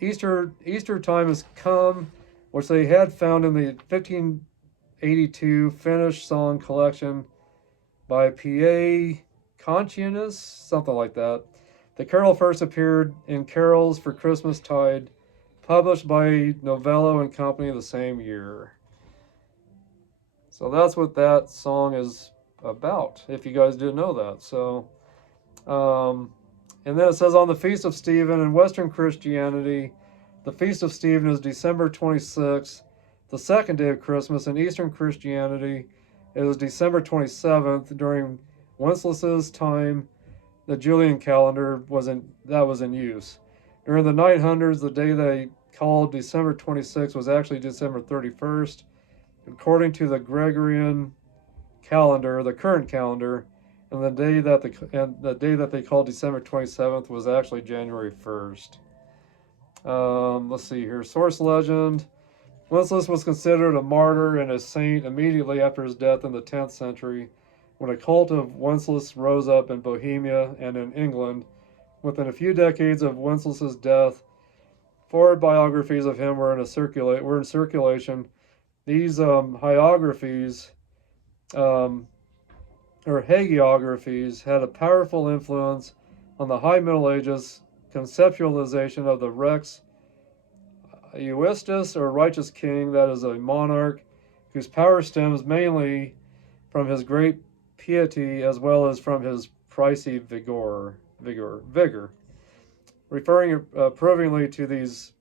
Easter time has come, which they had found in the 1582 Finnish song collection by P.A. Conscienus, something like that. The carol first appeared in Carols for Christmas Tide, published by Novello and Company the same year. So that's what that song is about, if you guys didn't know that. So, and then it says, on the Feast of Stephen in Western Christianity, the Feast of Stephen is December 26th, the second day of Christmas. In Eastern Christianity, it was December 27th. During Wenceslas's time, the Julian calendar was in use. During the 900s, the day they called December 26th was actually December 31st. According to the Gregorian calendar, the current calendar, and the day that they called December 27th was actually January 1st. Let's see here. Source legend. Wenceslas was considered a martyr and a saint immediately after his death in the 10th century, when a cult of Wenceslas rose up in Bohemia and in England. Within a few decades of Wenceslas's death, 4 biographies of him were in circulation. These hagiographies, or hagiographies, had a powerful influence on the High Middle Ages conceptualization of the Rex Euistus, or righteous king, that is a monarch whose power stems mainly from his great piety as well as from his pricey vigor. Referring approvingly to these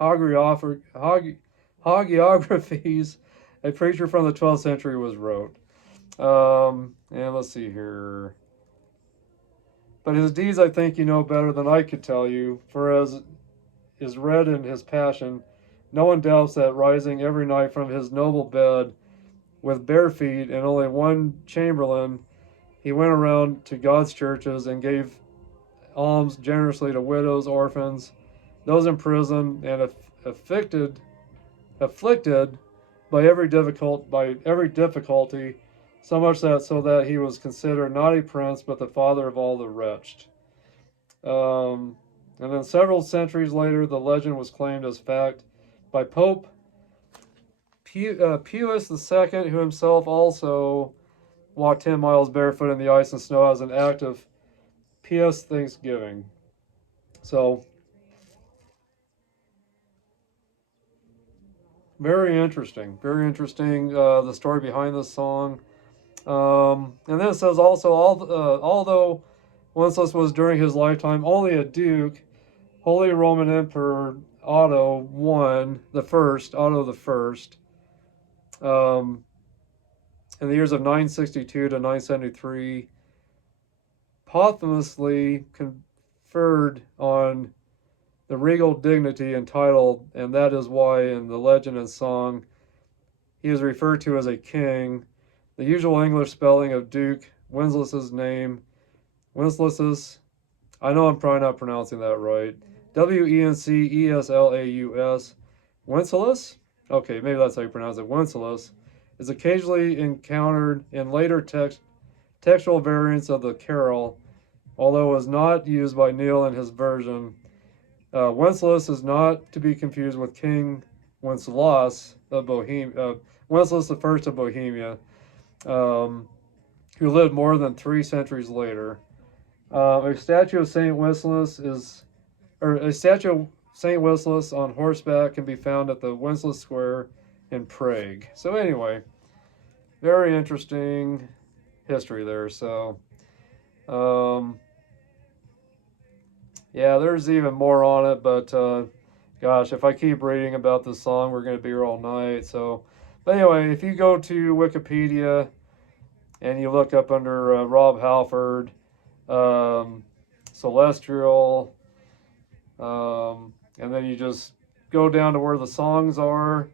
hagiographies a preacher from the 12th century was wrote. And let's see here. But his deeds I think you know better than I could tell you, for as is read in his passion, no one doubts that rising every night from his noble bed with bare feet and only one chamberlain, he went around to God's churches and gave alms generously to widows, orphans, those in prison, and afflicted by every difficulty, so much that he was considered not a prince but the father of all the wretched. And then several centuries later, the legend was claimed as fact by Pope Pius II, who himself also walked 10 miles barefoot in the ice and snow as an act of pious thanksgiving. So, very interesting. Very interesting, the story behind this song. And then it says also, although Wenceslas was during his lifetime only a duke, Holy Roman Emperor Otto the First, in the years of 962 to 973, posthumously conferred on the regal dignity and title, and that is why in the legend and song he is referred to as a king. The usual English spelling of Duke Wenceslas's name, Wenceslaus, I know I'm probably not pronouncing that right, Wenceslaus, Wenceslas? Okay, maybe that's how you pronounce it, Wenceslas, is occasionally encountered in later textual variants of the carol, although it was not used by Neil in his version. Wenceslas is not to be confused with King Wenceslaus of Bohemia, Wenceslaus I of Bohemia, who lived more than 3 centuries later. A statue of Saint Wenceslas on horseback can be found at the Wenceslas Square in Prague. So anyway, very interesting history there. So, yeah, there's even more on it, but gosh, if I keep reading about this song, we're going to be here all night. So, but anyway, if you go to Wikipedia and you look up under Rob Halford, Celestial, and then you just go down to where the songs are,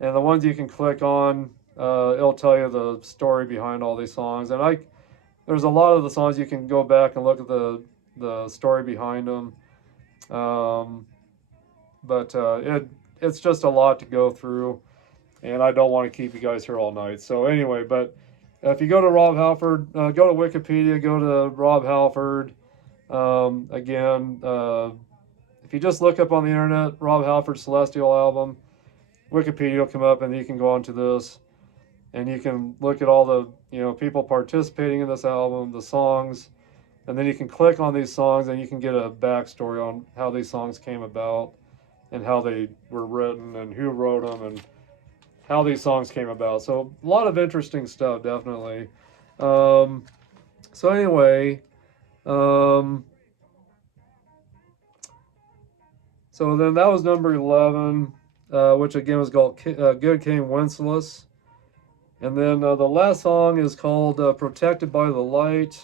and the ones you can click on, it'll tell you the story behind all these songs. And there's a lot of the songs you can go back and look at the story behind them, but it's just a lot to go through, and I don't want to keep you guys here all night. So anyway, but if you go to Rob Halford, go to Wikipedia, go to Rob Halford. Again, if you just look up on the internet, Rob Halford Celestial album, Wikipedia will come up, and you can go onto this, and you can look at all the people participating in this album, the songs, and then you can click on these songs, and you can get a backstory on how these songs came about, and how they were written, and who wrote them, and how these songs came about. So a lot of interesting stuff, definitely. So anyway, so then that was number 11, which again was called Good King Wenceslas. And then the last song is called Protected by the Light,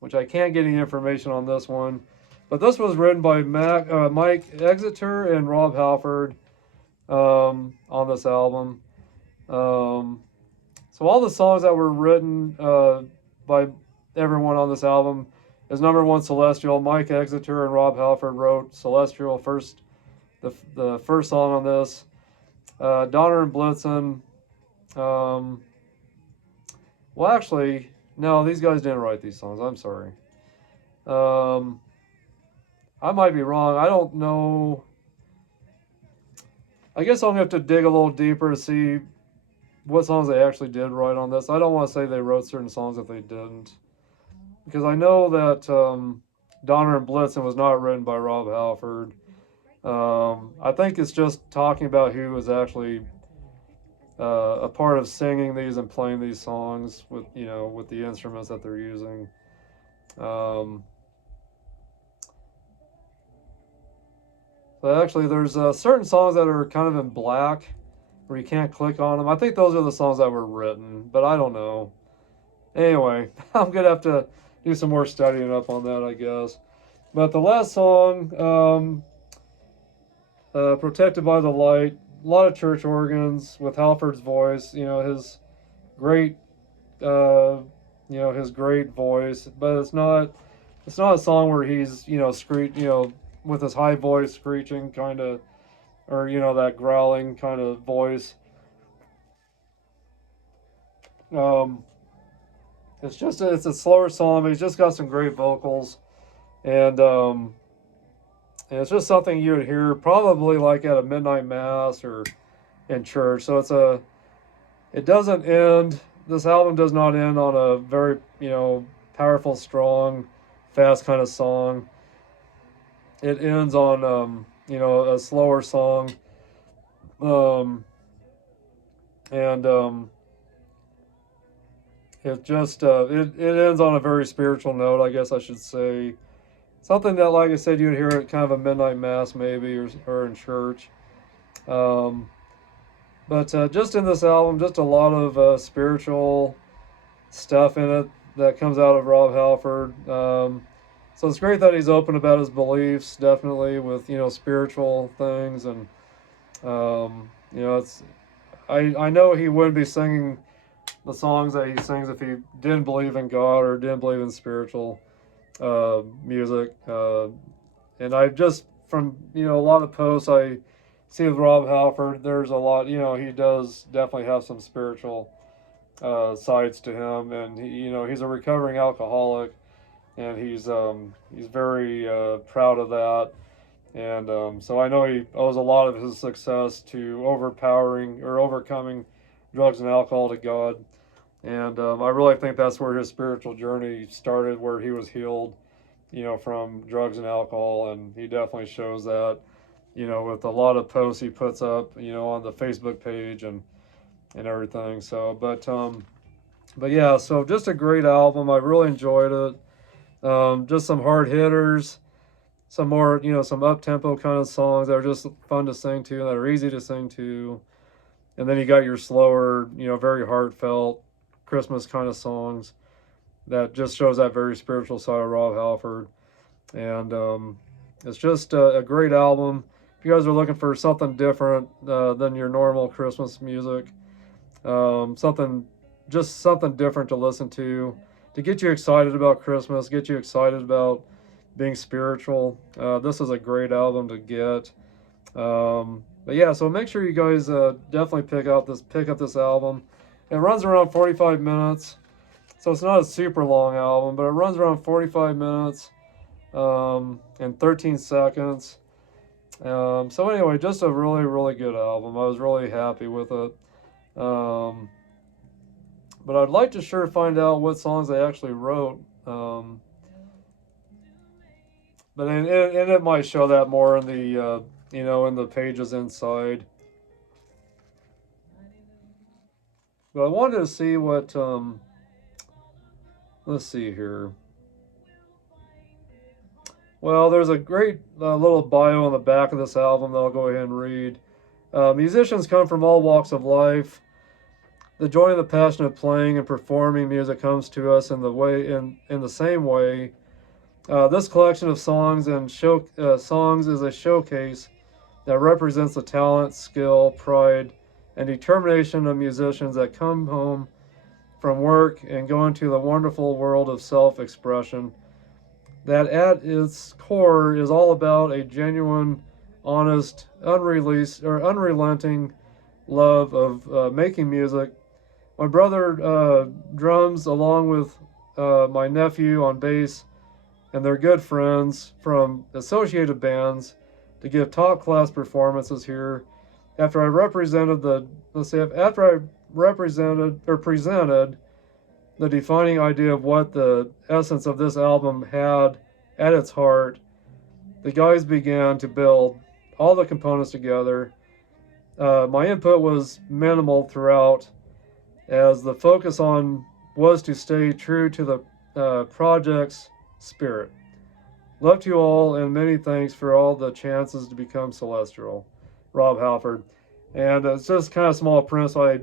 which I can't get any information on this one. But this was written by Mike Exeter and Rob Halford on this album. So all the songs that were written by everyone on this album is number 1 Celestial. Mike Exeter and Rob Halford wrote Celestial first, the first song on this. Donner and Blitzen. Well, actually, no, these guys didn't write these songs. I'm sorry. I might be wrong. I don't know. I guess I'm going to have to dig a little deeper to see what songs they actually did write on this. I don't want to say they wrote certain songs if they didn't, because I know that Donner and Blitzen was not written by Rob Halford. I think it's just talking about who was actually a part of singing these and playing these songs with with the instruments that they're using. But actually, there's certain songs that are kind of in black where you can't click on them. I think those are the songs that were written, but I don't know. Anyway, I'm going to have to do some more studying up on that, I guess. But the last song, Protected by the Light, a lot of church organs with Halford's voice, his great, his great voice, but it's not a song where he's, with his high voice screeching kind of, or, that growling kind of voice. It's a slower song, but he's just got some great vocals. And it's just something you would hear probably like at a midnight mass or in church. So it doesn't end, this album does not end on a very, powerful, strong, fast kind of song. It ends on, a slower song. It just, it ends on a very spiritual note, I guess I should say. Something that, like I said, you'd hear at kind of a midnight mass maybe, or in church. But just in this album, just a lot of spiritual stuff in it that comes out of Rob Halford. So it's great that he's open about his beliefs, definitely, with, spiritual things. And, I know he wouldn't be singing the songs that he sings if he didn't believe in God or didn't believe in spiritual music. And I just, from, a lot of posts I see with Rob Halford, there's a lot, he does definitely have some spiritual sides to him. And, he's a recovering alcoholic, and he's very proud of that. And so I know he owes a lot of his success to overcoming drugs and alcohol to God. And I really think that's where his spiritual journey started, where he was healed, from drugs and alcohol. And he definitely shows that, with a lot of posts he puts up, on the Facebook page and everything. So, but yeah, so just a great album. I really enjoyed it. Just some hard hitters, some more, some up-tempo kind of songs that are just fun to sing to, that are easy to sing to. And then you got your slower, very heartfelt Christmas kind of songs that just shows that very spiritual side of Rob Halford. And it's just a great album. If you guys are looking for something different than your normal Christmas music, something different to listen to get you excited about Christmas, get you excited about being spiritual, this is a great album to get. But yeah, so make sure you guys definitely pick up this album. It runs around 45 minutes, so it's not a super long album, but it runs around 45 minutes and 13 seconds. So anyway, just a really, really good album. I was really happy with it. But I'd like to sure find out what songs they actually wrote. But it might show that more in the in the pages inside. But I wanted to see what, let's see here. Well, there's a great little bio on the back of this album that I'll go ahead and read. Musicians come from all walks of life. The joy and the passion of playing and performing music comes to us in the same way. This collection of songs songs is a showcase that represents the talent, skill, pride, and determination of musicians that come home from work and go into the wonderful world of self-expression that at its core is all about a genuine, honest, unrelenting love of making music. My brother drums along with my nephew on bass, and they're good friends from associated bands to give top-class performances here. After I presented the defining idea of what the essence of this album had at its heart, the guys began to build all the components together. My input was minimal throughout, as the focus was to stay true to the project's spirit. Love to you all, and many thanks for all the chances to become celestial. Rob Halford. And it's just kind of small print, so I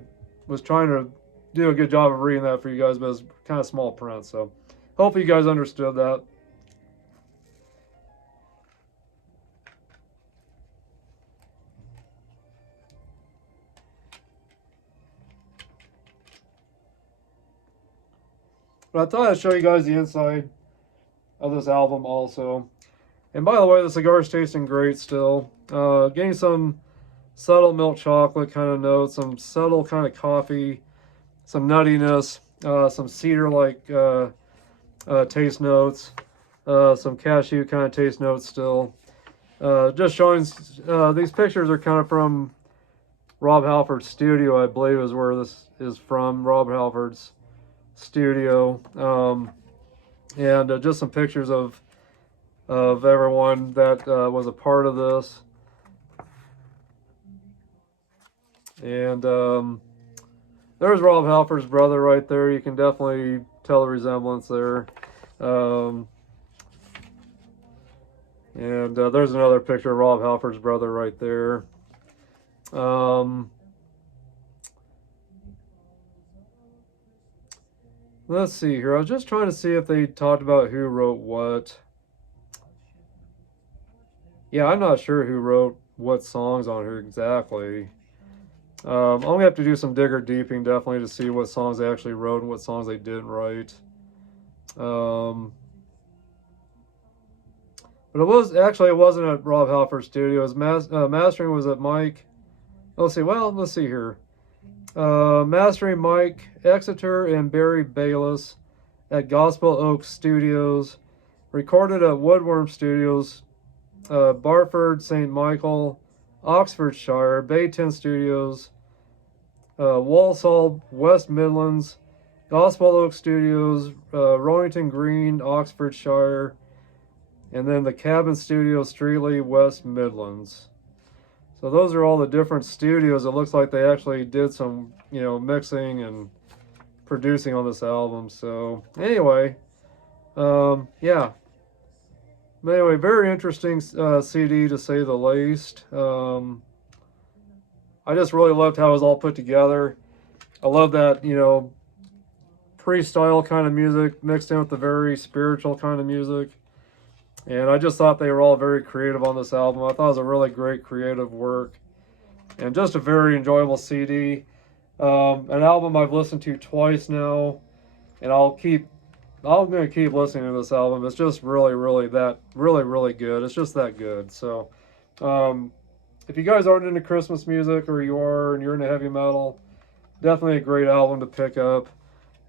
was trying to do a good job of reading that for you guys, but it's kind of small print, so hopefully you guys understood that. But I thought I'd show you guys the inside of this album also. And by the way, the cigar is tasting great still. Getting some subtle milk chocolate kind of notes, some subtle kind of coffee, some nuttiness, some cedar-like taste notes, some cashew kind of taste notes still. Just showing, these pictures are kind of from Rob Halford's studio, I believe is where this is from, Rob Halford's studio. And just some pictures of everyone that was a part of this. And there's Rob Halford's brother right there. You can definitely tell the resemblance there. And there's another picture of Rob Halford's brother right there. Let's see here. I was just trying to see if they talked about who wrote what. Yeah, I'm not sure who wrote what songs on here exactly. I'm going to have to do some digger deeping definitely to see what songs they actually wrote and what songs they didn't write. But it wasn't at Rob Halford's studio. Mastering was at Mike. Let's see here. Mastering Mike Exeter and Barry Bayless at Gospel Oak Studios. Recorded at Woodworm Studios, Barford, St. Michael, Oxfordshire, Bayton Studios, Walsall, West Midlands, Gospel Oak Studios, Rowington Green, Oxfordshire, and then the Cabin Studio, Streatley, West Midlands. So those are all the different studios. It looks like they actually did some, mixing and producing on this album. So anyway, yeah. But anyway, very interesting CD to say the least. I just really loved how it was all put together. I love that, pre-style kind of music mixed in with the very spiritual kind of music. And I just thought they were all very creative on this album. I thought it was a really great creative work. And just a very enjoyable CD. An album I've listened to twice now. And I'm going to keep listening to this album. It's just really good. It's just that good. So, if you guys aren't into Christmas music, or you are and you're into heavy metal, definitely a great album to pick up.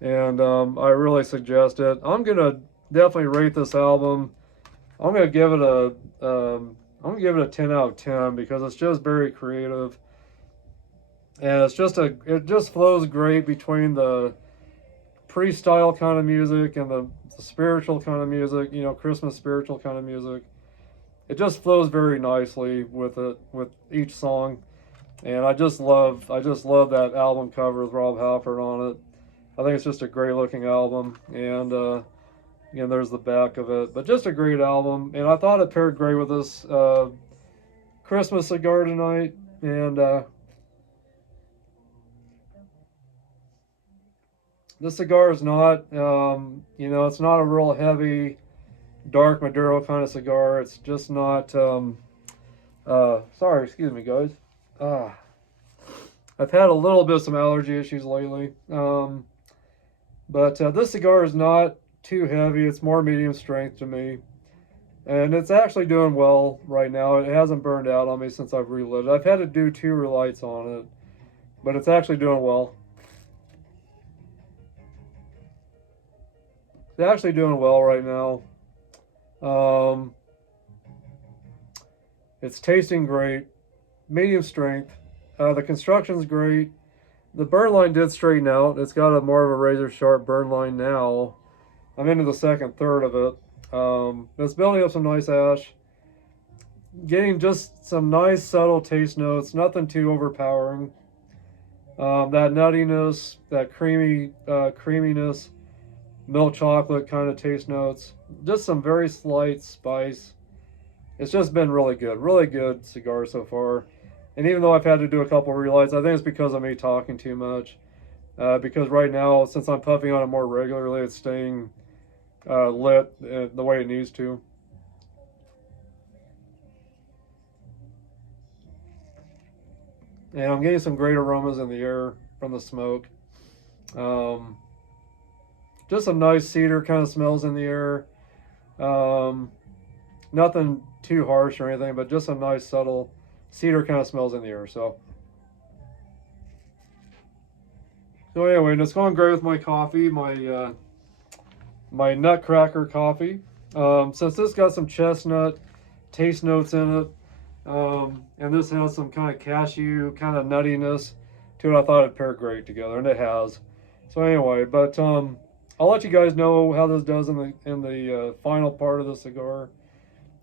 And I really suggest it. I'm going to definitely rate this album. I'm gonna give it a 10 out of 10 because it's just very creative, and it just flows great between the pre-style kind of music and the spiritual kind of music, Christmas spiritual kind of music. It just flows very nicely with each song, and I just love that album cover with Rob Halford on it. I think it's just a great looking album, and again, there's the back of it. But just a great album. And I thought it paired great with this Christmas cigar tonight. And this cigar is not, it's not a real heavy, dark Maduro kind of cigar. It's just not, sorry, excuse me, guys. I've had a little bit of some allergy issues lately. But this cigar is not too heavy. It's more medium strength to me, and it's actually doing well right now. It hasn't burned out on me since I've relit it. I've had to do 2 relights on it, but it's actually doing well. It's actually doing well right now. It's tasting great, medium strength. The construction's great. The burn line did straighten out. It's got a more of a razor sharp burn line now. I'm into the second third of it. It's building up some nice ash. Getting just some nice subtle taste notes, nothing too overpowering. That nuttiness, that creaminess, milk chocolate kind of taste notes. Just some very slight spice. It's just been really good cigar so far. And even though I've had to do a couple relights, I think it's because of me talking too much. Because right now, since I'm puffing on it more regularly, it's staying lit the way it needs to. And I'm getting some great aromas in the air from the smoke. Just some nice cedar kind of smells in the air. Nothing too harsh or anything, but just some nice subtle cedar kind of smells in the air. So anyway, and it's going great with my coffee, my Nutcracker coffee. Since this got some chestnut taste notes in it, and this has some kind of cashew kind of nuttiness to it, I thought it'd pair great together, and it has. So anyway, but I'll let you guys know how this does in the final part of the cigar.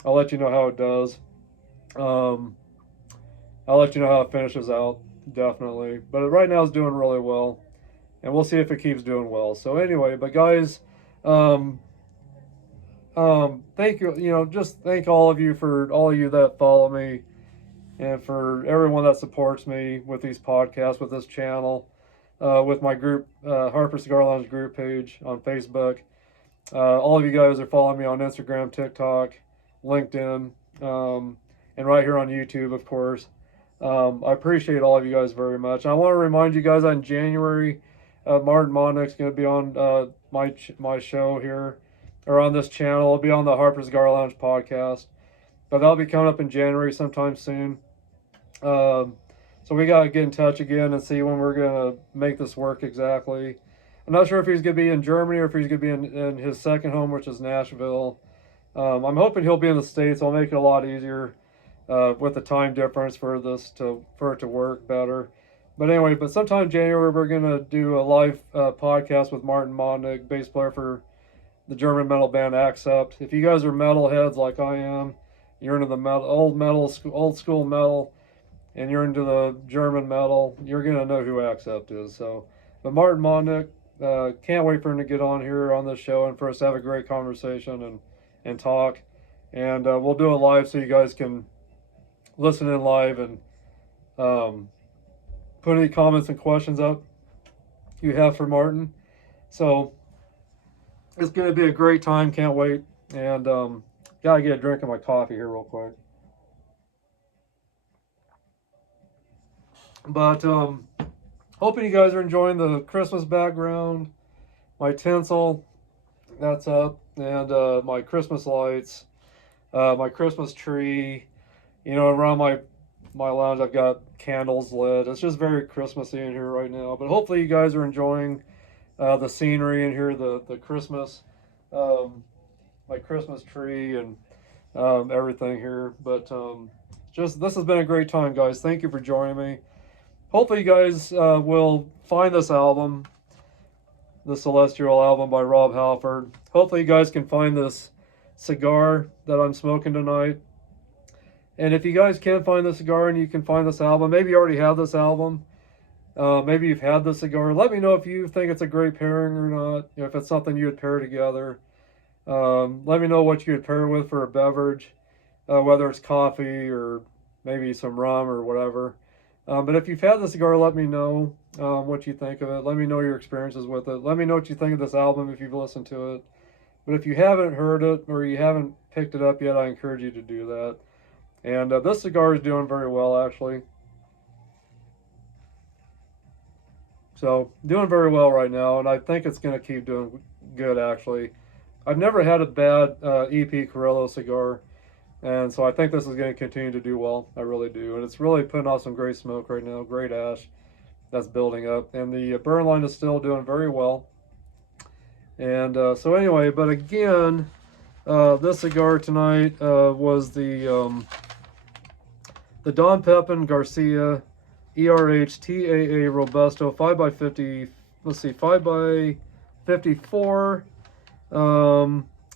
I'll let you know how it does. I'll let you know how it finishes out, definitely. But right now it's doing really well, and we'll see if it keeps doing well. So anyway, but guys, thank you. Just thank all of you that follow me, and for everyone that supports me with these podcasts, with this channel, with my group, Harper Cigar Lounge group page on Facebook. All of you guys are following me on Instagram, TikTok, LinkedIn, and right here on YouTube, of course. I appreciate all of you guys very much. And I want to remind you guys that in January, Martin Monnick's going to be on my show here, or on this channel. It'll be on the Harper Cigar Lounge podcast, but that'll be coming up in January sometime soon. So we got to get in touch again and see when we're going to make this work exactly. I'm not sure if he's going to be in Germany or if he's going to be in his second home, which is Nashville. I'm hoping he'll be in the States. I'll make it a lot easier with the time difference for it to work better. But anyway, sometime in January, we're going to do a live podcast with Martin Monnick, bass player for the German metal band Accept. If you guys are metalheads like I am, you're into the old school metal, and you're into the German metal, you're going to know who Accept is. But Martin Monnick, can't wait for him to get on here on this show and for us to have a great conversation and talk. And we'll do it live so you guys can listen in live and put any comments and questions up you have for Martin. So it's going to be a great time. Can't wait. And gotta get a drink of my coffee here real quick. But hoping you guys are enjoying the Christmas background, my tinsel that's up, and my Christmas lights, my Christmas tree. Around my lounge I've got candles lit. It's just very Christmassy in here right now. But hopefully you guys are enjoying the scenery in here, the Christmas, my Christmas tree and everything here. But this has been a great time, guys. Thank you for joining me. Hopefully you guys will find this album, the Celestial album by Rob Halford. Hopefully you guys can find this cigar that I'm smoking tonight. And if you guys can find the cigar and you can find this album, maybe you already have this album, maybe you've had the cigar, let me know if you think it's a great pairing or not, if it's something you would pair together. Let me know what you would pair with for a beverage, whether it's coffee or maybe some rum or whatever. But if you've had the cigar, let me know what you think of it. Let me know your experiences with it. Let me know what you think of this album if you've listened to it. But if you haven't heard it or you haven't picked it up yet, I encourage you to do that. And this cigar is doing very well, actually. So, doing very well right now, and I think it's going to keep doing good, actually. I've never had a bad EP Carrillo cigar. And so I think this is going to continue to do well. I really do. And it's really putting off some great smoke right now. Great ash that's building up. And the burn line is still doing very well. And so anyway, but again, this cigar tonight was the Don Pepin Garcia ERH TAA Robusto 5x50, let's see, 5x54.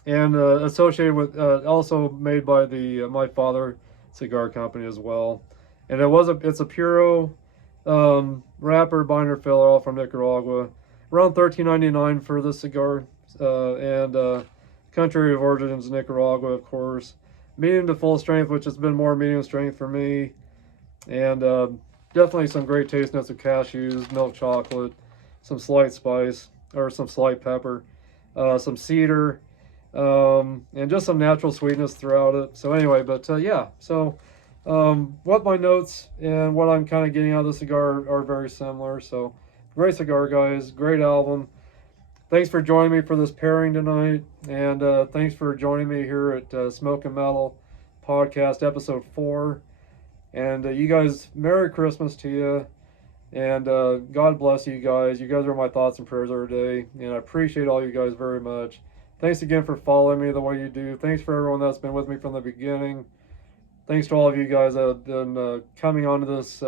And associated with, also made by the My Father Cigar Company as well. And it's a Puro wrapper, binder, filler, all from Nicaragua. Around $13.99 for this cigar. and country of origin is Nicaragua, of course. Medium to full strength, which has been more medium strength for me. And definitely some great taste notes of cashews, milk chocolate, some slight spice, or some slight pepper, some cedar, and just some natural sweetness throughout it. So anyway, but yeah, so what my notes and what I'm kind of getting out of the cigar are very similar. So great cigar, guys. Great album. Thanks for joining me for this pairing tonight, and thanks for joining me here at Smoking Metal Podcast Episode 4. And you guys, Merry Christmas to you, and God bless you guys. You guys are my thoughts and prayers every day, and I appreciate all you guys very much. Thanks again for following me the way you do. Thanks for everyone that's been with me from the beginning. Thanks to all of you guys that have been coming onto this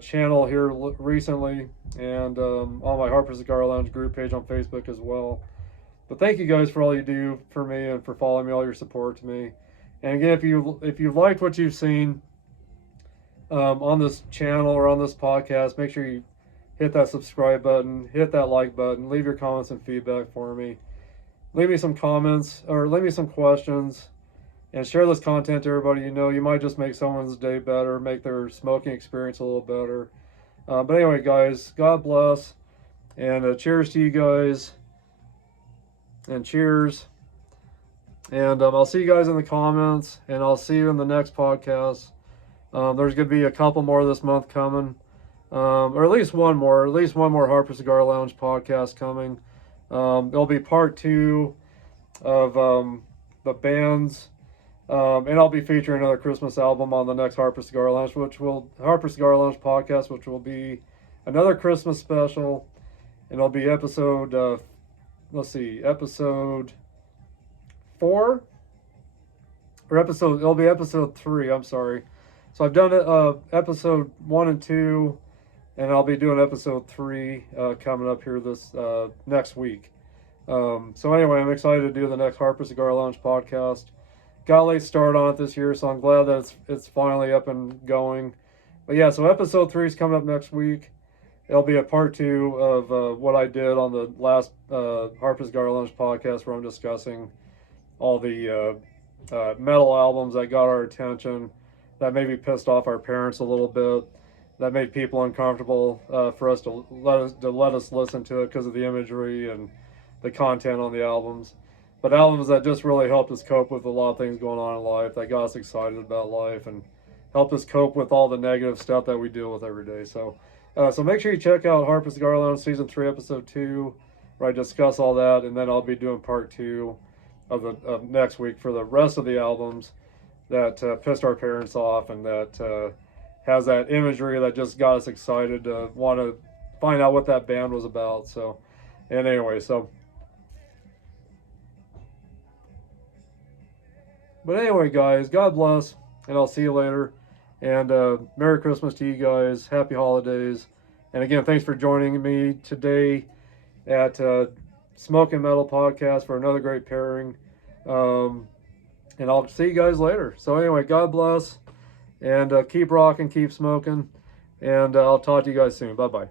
channel here recently, and on my Harper Cigar Lounge group page on Facebook as well. But thank you guys for all you do for me and for following me, all your support to me. And again, if you liked what you've seen on this channel or on this podcast, make sure you hit that subscribe button, hit that like button, leave your comments and feedback for me. Leave me some comments or leave me some questions, and share this content to everybody you know. You might just make someone's day better, make their smoking experience a little better. But anyway, guys, God bless, and cheers to you guys, and cheers. And I'll see you guys in the comments, and I'll see you in the next podcast. There's going to be a couple more this month coming, or at least one more Harper Cigar Lounge podcast coming. It'll be part 2 of the bands, and I'll be featuring another Christmas album on the next Harper Cigar Lounge, Harper Cigar Lounge podcast, which will be another Christmas special, and it'll be episode, episode 4, or it'll be episode 3. I'm sorry. So I've done episode 1 and 2. And I'll be doing episode 3 coming up here this next week. So anyway, I'm excited to do the next Harper Cigar Lounge podcast. Got a late start on it this year, so I'm glad that it's finally up and going. But yeah, so episode 3 is coming up next week. It'll be a part 2 of what I did on the last Harper Cigar Lounge podcast, where I'm discussing all the metal albums that got our attention, that maybe pissed off our parents a little bit, that made people uncomfortable for us to let us listen to it because of the imagery and the content on the albums. But albums that just really helped us cope with a lot of things going on in life, that got us excited about life and helped us cope with all the negative stuff that we deal with every day. So make sure you check out Harper Cigar Lounge Season 3, Episode 2, where I discuss all that, and then I'll be doing part 2 of next week for the rest of the albums that pissed our parents off, and that has that imagery that just got us excited to want to find out what that band was about. So, and anyway, but anyway, guys, God bless, and I'll see you later. And Merry Christmas to you guys. Happy holidays. And again, thanks for joining me today at Smoking Metal Podcast for another great pairing. And I'll see you guys later. So anyway, God bless. And keep rocking, keep smoking, and I'll talk to you guys soon. Bye-bye.